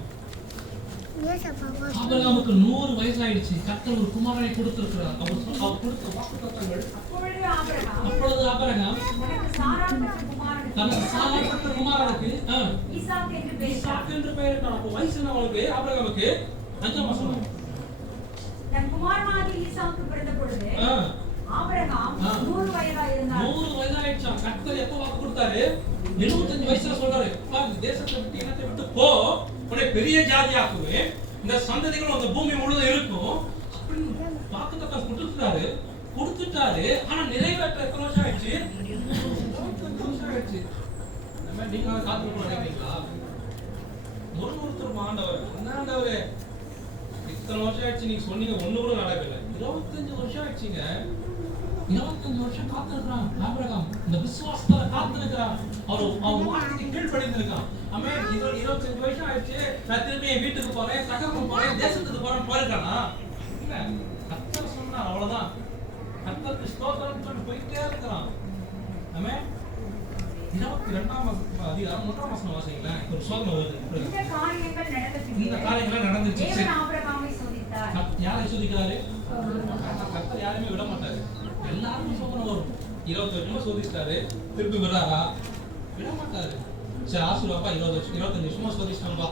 ஆபிரகாமுக்கு 100 வயசாயிடுச்சு. கர்த்தர் ஒரு குமாரனை கொடுத்திருக்கிறார். அவர் கொடுத்த வாக்குத்தத்தங்கள். அப்பொழுது ஆபிரகாம் தனக்கு சாராள் பெற்ற குமாரனுக்கு ஈசாக்கு என்று பெயரிட்டான். அப்போ வயசு என்ன அவனுக்கு? ஆபிரகாமுக்கு 5ஆம் வசனம். தன் குமாரனாகிய ஈசாக்கு பிறந்த பொழுது ஆபிரகாம் 100 வயதாயிருந்தார். 100 வயதாயிடுச்சாம். கர்த்தர் எப்ப வாக்கு கொடுத்தாரு? 75 வயசுல சொல்றாரு, தேசத்தை விட்டு இனத்தை விட்டு போ, உன்னை பெரிய ஜாதியாக்குவேன், இந்த சந்ததிகள் அந்த பூமி முழுவதும் இருக்கும் அப்படின்னு வாக்குத்தத்தம் கொடுத்துட்டாரு. ஆனா நிறைவேற்ற எத்தனை வருஷம் ஆயிடுச்சு? 25 வருஷம் ஆயிடுச்சு. நம்ம நீங்க காத்துக்கணும் நினைக்கிறீங்களா? ஒருத்தர் ஆண்டவர் இத்தனை வருஷம் ஆயிடுச்சு நீங்க சொன்னீங்க, ஒண்ணு கூட நடக்கல. 25 வருஷம் ஆயிடுச்சுங்க. 25 வருஷம் காத்திருக்கிறான் ஆபிரகாம். இந்த விசுவாசத்துல காத்திருக்கிறான். அவர் வார்த்தைக்கு கீழ்ப்படிந்திருக்கான். ஆமென். 25 வருஷம் ஆயிடுச்சு, நான் திரும்பி என் வீட்டுக்கு போறேன், தகப்பன் போறேன், தேசத்துக்கு போறேன் போயிருக்கானா? இல்ல. கர்த்தர் சொன்னார், அவ்வளவுதான். கர்த்தருக்கு ஸ்தோத்திரம் சொல்லி போயிட்டே இருக்கிறான். ஆமென். 22ஆம் அதிகாரம் 1ஆம் வசனம் வாசிங்களேன். ஒரு சோதனை வருது. இந்த காரியங்கள் நடந்துச்சு. தேவன் ஆபிரகாமை சோதித்தார். யாரை சோதிக்கிறாரு? கர்த்தர் யாரையுமே விட மாட்டாரு. எல்லாருக்கும் சோதனை வரும். 20 வருஷமா சோதிச்சாரு, திருப்பி விடுறாரா? விட மாட்டாரு. சரி ஆசீர்வாதப்பா, 25 வருஷமா சோதிச்சிட்டான்பா,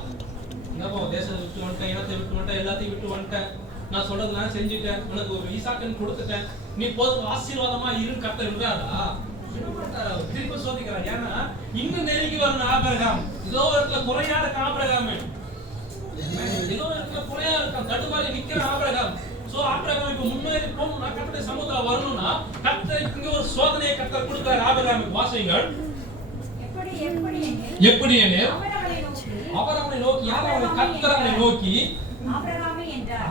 என்னப்பா தேசத்தை விட்டு வந்துட்டேன், இனத்தை விட்டு வந்துட்டேன், எல்லாத்தையும் விட்டு வந்துட்டேன், நான் சொல்றதுலாம் செஞ்சுட்டேன், உனக்கு ஒரு ஈசாக்குன்னு கொடுத்துட்டேன், நீ போதும் ஆசீர்வாதமா இரு. கர்த்தர் விடுறாரா? திருப்பி சோதிக்கிறார். ஏன்னா இன்னும் நெருங்கி வரணும் ஆபிரகாம். ஏதோ இடத்துல குறையா இருக்க ஆபிரகாம், ஏதோ இடத்துல குறையா இருக்க தடுமாறி நிக்கிற ஆபிரகாம். சோ ஆபிரகாம் இப்ப முன்னேறி போகணும்னா கர்த்தருடைய சமூகத்துல வரணும்னா கர்த்தர் இங்க ஒரு சோதனையை கர்த்தர் கொடுக்கிறார் ஆபிரகாமுக்கு. வாசிங்கள். எப்படி எனில் அவர் அவனை நோக்கி, யார் அவனை? கர்த்தர் அவனை நோக்கி ஆபிரகாமே என்றார்.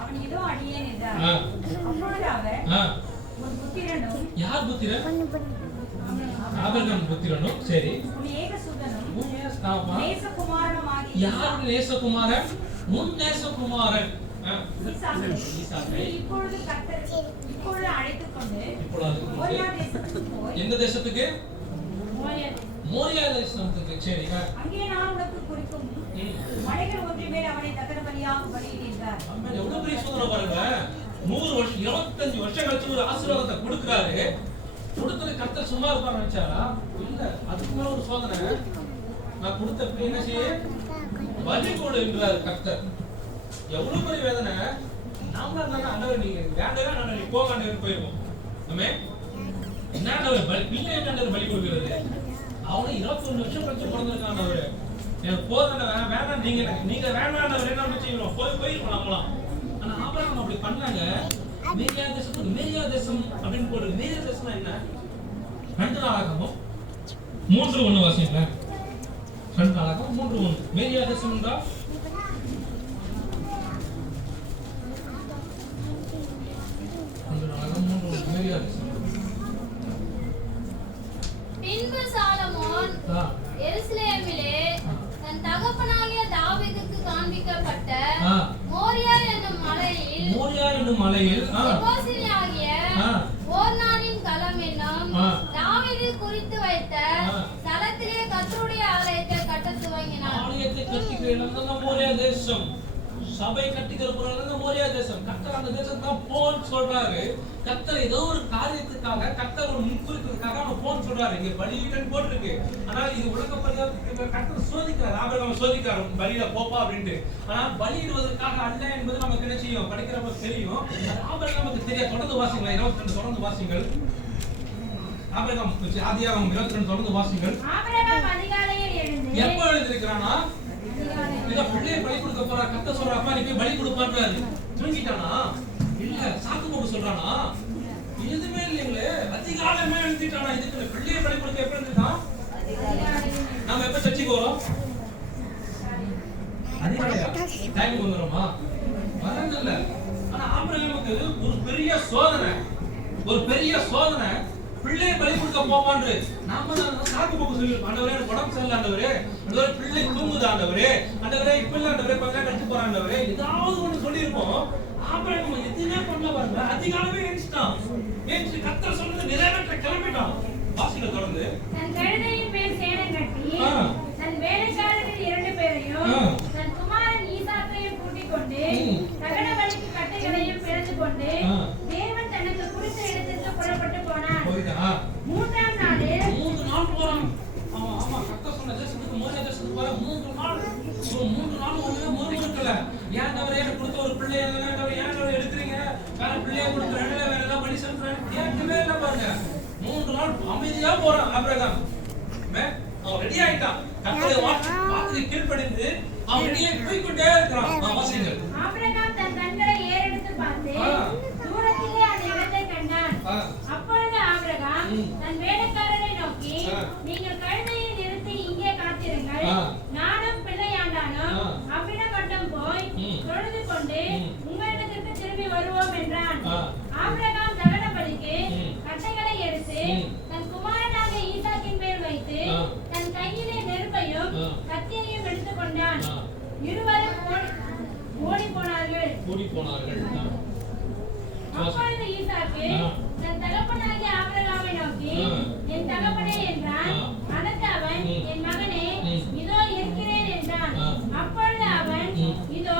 அவன் இதோ அடியேன் என்றார். அப்பொழுது அவர் உன் புத்திரனும். யார் புத்திரன்? ஆபிரகாம் புத்திரனும். சரி. உன் ஏகசுதனும் நேசகுமாரனுமாகிய. யார் நேசகுமாரன்? உன் நேசகுமாரன் ஈசாக்கை இப்பொழுது அழைத்துக் கொண்டு எந்த தேசத்துக்கு? மோரியா தேசத்துக்கு. சரி. அங்கே நான் உனக்கு குறிக்கும் மலைகள் ஒன்றின் மேல் அவனை தகன பலியாக பலியிட்டார். எவ்வளவு பெரிய சோதனை பாருங்க. 100 வருஷம் 25 வருஷம் கழிச்சு ஒரு ஆசீர்வாதத்தை கொடுக்கிறாரு. கொடுத்தது கர்த்தர் சும்மா இருப்பார் நினைச்சாரா? இல்ல, அதுக்கு மேல ஒரு சோதனை. நான் கொடுத்த என்ன செய்ய? பலி கொடு என்றார் கர்த்தர். எவ்வளவு பெரிய வேதனை. நாமளா இருந்தா ஆண்டவர் நீங்க வேண்டவே வேண்டாம், நீ போக ஆண்டவர் போயிருவோம். ஆமே என்ன ஆண்டவர் பிள்ளை என்ன பலி கொடுக்கிறது? அவனை 21 வருஷம் கழிச்சு பிறந்திருக்கான் ஆண்டவர். எனக்கு போதும் வேண்டாம், நீங்க வேண்டாண்டவர் என்ன செய்யணும்? போயிருவோம் நம்மளாம். ஆனா ஆபிரகாம் அப்படி பண்ணாங்க. மேரியா தேசத்துக்கு மேரியா தேசம் அப்படின்னு போடுறது. மேரியா தேசம்னா என்ன? 2 நாளாகமும் 3:1 வாசிங்களேன். 2 நாளாகமும் 3:1. மேரியா தேசம் என்றால் மேரியா தேசம். பின்பு சாலமோன் எருசலேமிலே தன் தகப்பனாகிய தாவீதுக்கு காண்பிக்கப்பட்ட மோரியா என்னும் மலையில் எபோசியாகிய ஓர்னானின் களம் என்னும் தாவீது குறித்து வைத்த தலத்திலே கர்த்தருடைய ஆலயத்தை கட்டத் துவங்கினார். ஆலயத்தை கட்டிக்கிற மோரியா தேசம், சபை கட்டிக்கிற பொருள் மோரியா தேசம். கர்த்தர் அந்த தேசம் தான் போன்னு சொல்றாரு. கர்த்தர் ஏதோ ஒரு காரியத்துக்காக, கர்த்தர் ஒரு முன்குறிப்புக்காக அவன் போன்னு சொல்றாரு. இங்க பலியிடன் போட்டிருக்கு. ஆனால் இது உலக பலியாக கர்த்தர் சோதிக்கிறார். ஆபிரகாம் சோதிக்கிறார், பலியில போப்பா அப்படின்ட்டு. ஆனால் பலியிடுவதற்காக அல்ல என்பது நமக்கு என்ன செய்யும்? படிக்கிறப்ப தெரியும். ஆபிரகாமுக்கு தெரியாது. தொடர்ந்து வாசிங்கள். 22 தொடர்ந்து வாசிங்கள். ஆபிரகாம் ஆதியாகமம் 22 தொடர்ந்து வாசிங்கள். ஆபிரகாம் அதிகாலையில் எழுந்து எப்ப எழுந்திருக்கிறானா? இத பிள்ளையை பலி கொடுக்க போறா. கர்த்தர் சொல்ற, அப்பா நீ போய் பலி கொடுப்பான்றாரு. தூங்கிட்டானா? இல்ல. சாக்கு போட்டு சொல்றானா? எதுவுமே இல்லைங்களே. அதிகாலமே எழுந்திட்டானா? இதுக்கு பிள்ளையை பலி கொடுக்க எப்ப எழுந்திட்டான்? நாம எப்ப சர்ச்சுக்கு வரோம்? அதிகாலையா? டைம் வந்துருமா? வரதில்ல. ஆனா ஆபிரகாமுக்கு ஒரு பெரிய சோதனை, பிள்ளையை பலி கொடுக்க போவான்னு நாம சாக்கு போக்கு சொல்லி, ஆண்டவரே எனக்கு உடம்பு சரியில்லை ஆண்டவரே, ஆண்டவரே பிள்ளை தூங்குது ஆண்டவரே, ஆண்டவரே இப்ப இல்ல ஆண்டவரே கொஞ்ச நேரம் கழிச்சு போற ஆண்டவரே, ஏதாவது ஒண்ணு சொல்லியிருப்போம். ஆபிரகாம் எதுவுமே பண்ணல பாருங்க. அதிகாலமே எழுந்துட்டான். எழுந்து கர்த்தர் சொன்னது நிறைவேற்ற கிளம்பிட்டான். வாசிக்க தொடர்ந்து தன் கழுதையின் மேல் சேணம் கட்டி தன் வேலைக்காரர்கள் 2 பேரையும் தன் குமாரன் ஈசாக்கையும் கூட்டிக் கொண்டு தகன பலிக்கு கட்டைகளையும் பிறந்து கொண்டு தேவன் தனக்கு குறித்த இடத்திற்கு புறப்பட்டு போனார். 3ஆம் நாளில் 3 நாள் போறான். ஆமா கர்த்தர் சொன்ன தேசத்துக்கு மோரியா தேசத்துக்கு போற 3 நாள். 3 நாள் ஒண்ணுமே மோரி கொடுக்கல. ஏன் அவரே எனக்கு கொடுத்த ஒரு பிள்ளையை ஏன் எடுக்கிறீங்க? வேற பிள்ளையை கொடுக்குறேன், வேற ஏதாவது பலி செலுத்துறேன் கேட்கவே இல்லை பாருங்க. 3 நாள் அமைதியா போறான் ஆபிரகாம். அவன் ரெடி ஆயிட்டான். கர்த்தருடைய வார்த்தைக்கு கீழ்ப்படிந்து அவன் ரெடியா போய்க்கொண்டே இருக்கிறான். வாசிங்கள். ஆபிரகாம் தன் கண்களை ஏறெடுத்து பார்த்து தூரத்திலே அந்த இடத்தை கண்டான். அப்பொழுது ஆபிரகாம் தன் வேலைக்காரரை நோக்கி, நீங்கள் கழுதையை நிறுத்தி இங்கே காத்திருங்கள், நானும் பிள்ளையாண்டானும் அவ்விடம் மட்டும் போய் தொழுது கொண்டு உங்களிடத்திற்கு திரும்பி வருவோம் என்றான். ஆபிரகாம் தகன பலிக்கு கட்டைகளை எடுத்து தன் குமாரனாக ஈசாக்கின் மேல் வைத்து தன் கையிலே நெருப்பையும் கத்தியையும் எடுத்துக் கொண்டான். இருவரும் ஓடி போனார்கள். அப்பொழுது ஈசாக்கு தன் தகப்பனாகிய ஆபிரகாமை நோக்கி, என் தகப்பனே என்றான். அதற்கு அவன், என் மகனே, இதோ இருக்கிறேன் என்றான். அப்பொழுது அவன், இதோ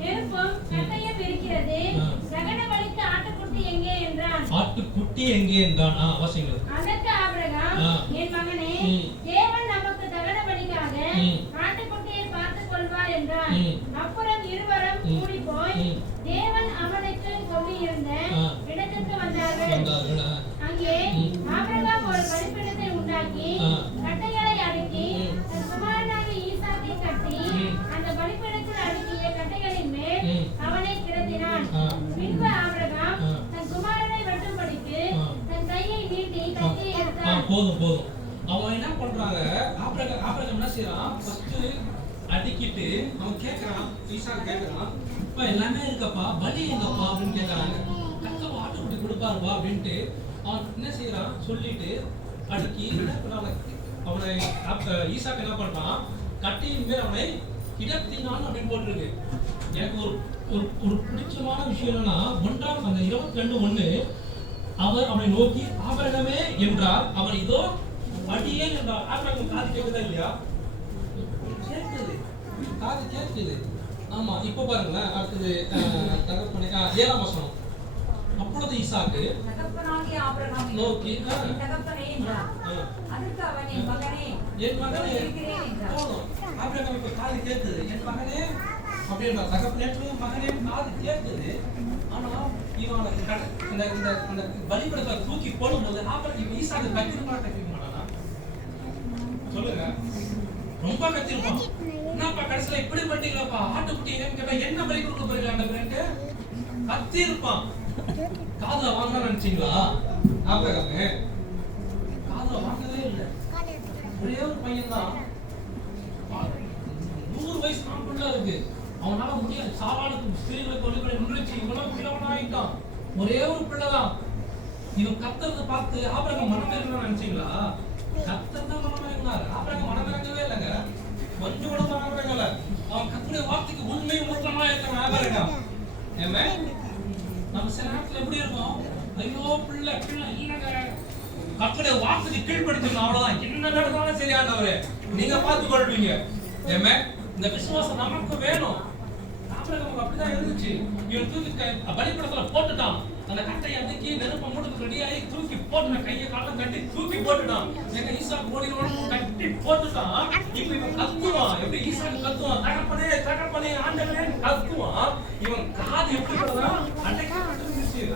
நெருப்பும் கட்டையும் இருக்கிறது, தகன பலிக்கு ஆட்டுக்குட்டி எங்கே என்றான். அதற்கு ஆபிரகாம், என் மகனே, தேவன் நமக்கு தகன பலிக்காக ஆட்டுக்குட்டியை பார்த்துக் கொள்வார் என்றான். அப்புறம் இருவரும் கூடி போய் தேவன் அவனுக்கு சொல்லியிருந்த இடத்திற்கு வந்தார்கள். அங்கே ஆபிரகாம் ஒரு பலிபீடத்தை உண்டாக்கி கட்டைகளை அடுக்கி தன் குமாரனாகிய ஈசாக்கை கட்டி அந்த பலிபீடத்தில் அடுக்கிய கட்டைகளின் மேல் அவனை கிடத்தினான். பின்பு ஆபிரகாம் தன் குமாரனை வெட்டும்படிக்கு தன் கையை நீட்டி கத்தியை எடுத்தான். போதும். அவன் என்ன பண்றாங்க? ஆபிரகாம் என்ன செய்யறான்? ஃபர்ஸ்ட் அடிக்கிட்டு அவன் கேட்கறான், ஈசாக்கு கேட்கறான், இப்ப எல்லாமே இருக்கப்பா, பலி எங்கப்பா அப்படின்னு கேட்கறாங்க. கர்த்தர் ஆட்டுக்குட்டி கொடுப்பாருப்பா அப்படின்ட்டு அவன் என்ன செய்யறான்? சொல்லிட்டு அடுக்கி அவனை ஈசாக்கு என்ன பண்றான்? கட்டியின் மேல் அவனை கிடத்தினான் அப்படின்னு போட்டிருக்கு. எனக்கு ஒரு பிடிச்சமான விஷயம் என்னன்னா, 1 அந்த 22:1 அவர் அவனை நோக்கி ஆபிரகாமே என்றார். அவன் இதோ அடியேன் என்றார். ஆபிரகாம் காது கேட்குதா இல்லையா? கேட்குது, காது கேட்குது. ஆமா, இப்ப பாருங்களேன். அடுத்தது தகப்பனே 7ஆம் வசனம். அப்பொழுது ஈசாக்கு தகப்பனாகிய ஆபிரகாமை நோக்கி, தகப்பனே என்றான். அதற்கு அவன், என் மகனே இருக்கிறேன் என்றான். ஆபிரகாம் இப்ப காது கேட்குது, என் மகனே அப்படின்னா தகப்பனே மகனே காது கேட்குது. ஆனா இவன் இந்த பலிபீடத்தை தூக்கி போடும்போது ஆபிரகாம் இப்ப ஈசாக்கு கத்திருக்க மாட்டானா? சொல்லுங்க. ரொம்ப கத்திருப்பான். என்னப்பா கடைசியில இப்படி பண்ணிட்டீங்களாப்பா, ஆட்டுக்குட்டி கேட்டா என்ன பலி கொடுக்க போறீங்க ஆண்டவரே? கத்திருப்பான். காதுல வாங்க நினைச்சீங்களா? ஆபிரகாமே காதுல வாங்கவே இல்லை. ஒரே ஒரு பையன் தான், 100 வயசு நாட்குள்ள இருக்கு. அவனால முடியாது. சாராளுக்கு ஸ்திரீகளுக்கு ஒளிபடி நின்றுச்சு. இவனும் பிள்ளவனாயிட்டான். ஒரே ஒரு பிள்ளைதான். இவன் கத்துறதை பார்த்து ஆபிரகாம் மனமிறங்கலாம் நினைச்சீங்களா? கத்தர் தான் மனமிறங்கினார். ஆபிரகாம் மனமிறங்கவே இல்லைங்க. கொஞ்சம் கூட மனமிறங்கல. அவன் கத்துடைய வார்த்தைக்கு உண்மை மூத்தமா இருக்கான் ஆபிரகாம். ஏமே நம்ம சில நேரத்துல எப்படி இருக்கோம்? ஐயோ பிள்ளை இல்லைங்க, கத்துடைய வார்த்தைக்கு கீழ்படுத்தணும், அவ்வளவுதான். என்ன நடந்தாலும் சரி ஆண்டவரே நீங்க பார்த்து கொள்வீங்க. ஏமே இந்த விசுவாசம் நமக்கு வேணும். ஆபிரகாமுக்கு அப்படிதான் இருந்துச்சு. இவன் தூக்கி பலிபீடத்துல போட்டுட்டான். அந்த கட்டையை அடுக்கி நெருப்பை மூடுறதுக்கு ரெடியாகி தூக்கி போட்டு கையை காலம் கட்டி தூக்கி போட்டுட்டான். எங்க ஈசாக்கு ஓடினோட கட்டி போட்டுட்டான். இப்ப இவன் கத்துவான். எப்படி ஈசாக்கு கத்துவான்? தகப்பனே ஆண்டவரே கத்துவான். இவன் காது எப்படி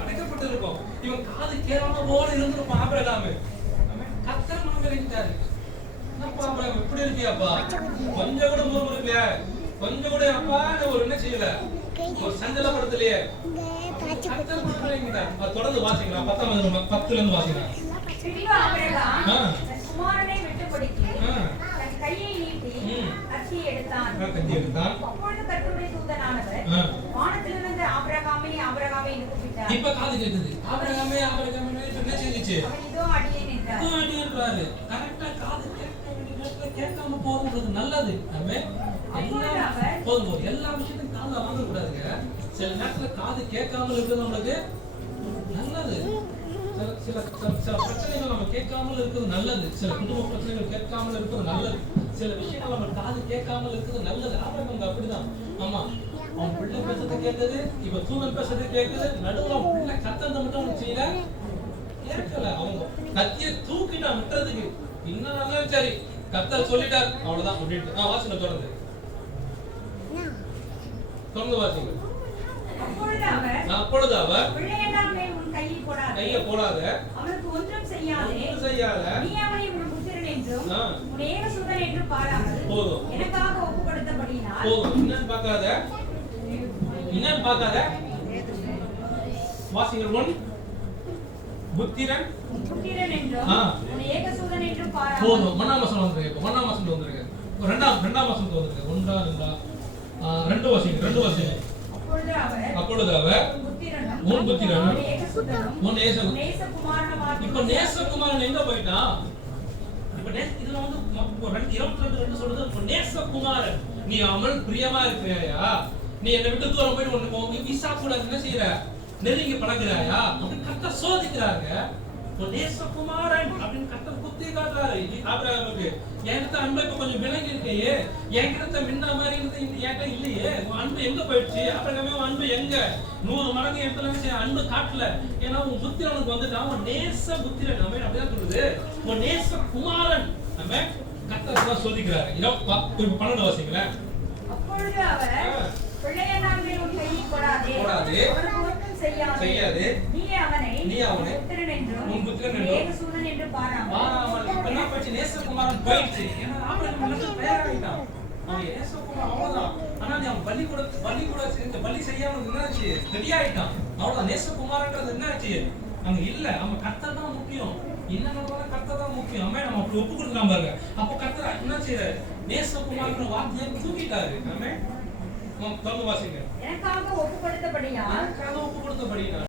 அடைக்கப்பட்டிருக்கும். இவன் காது கேளாம போல இருந்திருப்பான் ஆபிரகாம். கத்தர் மனமிறங்கிட்டாரு. என்னப்பா ஆபிரகாம் எப்படி இருக்கியாப்பா? கொஞ்சம் கூட முறுமுறுக்கல, கொஞ்சம் கூட அப்பா ஒரு என்ன செய்யல, ஒரு சஞ்சலப்படுத்தலையே. தொடர்ந்து வாசிக்கலாம். 10ல இருந்து வாசிக்கலாம். குமாரனை விட்டுப்படுத்தி ஆ. தன் கையை நீட்டி கத்தியை எடுத்தான். கத்தி எடுத்தான். அப்பொழுது கர்த்தருடைய தூதனானவர் ஆ. வானத்திலிருந்து ஆபிரகாமே ஆபிரகாமே என்று கூப்பிட்டார். இப்ப காது கேக்குது. ஆபிரகாமே ஆபிரகாமே என்ன செஞ்சுச்சு? அவன் இதோ அடியேன் என்றார். அடின்றாரு. கரெக்டா காது கேட்காம போறது நல்லது. ஆமென். போதும் எல்லா விஷயத்தையும் காதுல வாங்க கூடாதுங்க. சில நேரத்துல காது கேட்காமல் இருக்கிறது நம்மளுக்கு நல்லது. சில பிரச்சனைகள் நம்ம கேட்காமல் இருக்கிறது நல்லது. சில குடும்ப பிரச்சனைகள் கேட்காமல் இருக்கிறது நல்லது. சில விஷயங்கள் நம்ம காது கேட்காமல் இருக்கிறது நல்லது. ஆபிரகாம் அப்படிதான். ஆமா, அவன் பிள்ளை பேசுறது கேட்குது, இப்ப தூதன் பேசுறது கேட்குது. நடுவுல அவன் பிள்ளை கத்தந்த மட்டும் அவனுக்கு செய்யல, கேட்கல. அவங்க கத்திய தூக்கிட்டான் விட்டுறதுக்கு. இன்னும் நல்லா சரி, கத்தர் சொல்லிட்டார் அவ்வளவுதான் அப்படின்ட்டு. வாசனை தொடர்ந்து வாசிங்க. அப்பொழுது அவர் பிள்ளையெல்லாமே உன் கையை போடாத, அவனுக்கு ஒன்றும் செய்யாத, நீ அவனை உன் புத்திரன் என்றும் உன் ஏகசுதன் என்றும் பாராமல் போதும், எனக்காக ஒப்புக்கொடுத்தபடியினால் போதும். இன்னும் பார்க்காத வாசிங்க. உன் புத்திரன் என்றும் உன் ஏகசுதன் என்றும் பாராமல் போதும். ஒன்னாம் வசனம் வந்துருக்கு. ஒன்னாம் வசனம் வந்துருக்கு. ரெண்டாம் வசனம் வந்துருக்கு. ஒன்றா ரெண்டா ரெண்டு வாசிங்க. அப்பொழுது அவர் உன் புத்திரனும் உன் நேசகுமாரன். இப்ப நேசகுமாரன் எங்க போயிட்டான்? இப்ப இதுல வந்து 22 சொல்றது இப்ப நேசகுமாரன். நீ அவள் பிரியமா இருக்கிறாயா? நீ என்னை விட்டு தூரம் போயிட்டு உனக்கு விசா கூட என்ன செய்யற? நெருங்கி பழகிறாயா அப்படின்னு கர்த்தர் சோதிக்கிறாங்க. நேசகுமாரன் அப்படின்னு கர்த்தர் புத்தி காட்டுறாரு ஆபிரகாமுக்கு. என்கிட்ட அன்பு இப்ப கொஞ்சம் விலகி இருக்கையே, என்கிட்ட முன்ன மாதிரி என்கிட்ட இல்லையே, உன் அன்பு எங்க போயிடுச்சு? ஆபிரகாமே உன் அன்பு எங்க? 100 மடங்கு இடத்துல அன்பு காட்டல. ஏன்னா உன் புத்திரனுக்கு வந்துட்டான். உன் நேச புத்திரன் நம்ம அப்படிதான் சொல்லுது. உன் நேச குமாரன் நம்ம கர்த்தர் சோதிக்கிறாரு. 12 வாசிங்களேன். அப்பொழுது அவர் பிள்ளையெல்லாமே உன் கையை போடாதே, அவனுக்கு ஒன்றும் செய்யாதே, நீ அவனை உன் புத்திரன் என்றும் ஏகசுதன் என்றும் பாராமல். இப்ப என்ன போயிடுச்சு? நேசகுமாரன் போயிடுச்சு. ஏன்னா ஆபிரகாம் தயாராகிட்டான். அவன் நேசகுமாரன் அவ்வளவுதான். ஆனா நீ அவன் பலி செய்யாம என்னாச்சு? ரெடியாயிட்டான். அவ்வளவுதான். நேசகுமாரன்றது என்னாச்சு? அங்க இல்ல. அவன் கர்த்தர் தான் முக்கியம். என்ன கர்த்தர் தான் முக்கியம். அம்மே நம்ம அப்படி ஒப்பு கொடுக்கலாம் பாருங்க. அப்ப கர்த்தர் என்ன செய்யறாரு? நேசகுமாரன் வார்த்தையை தூக்கிட்டாரு. அம்மே வாசிங்க. எனக்காக ஒப்பு கொடுத்தபடியா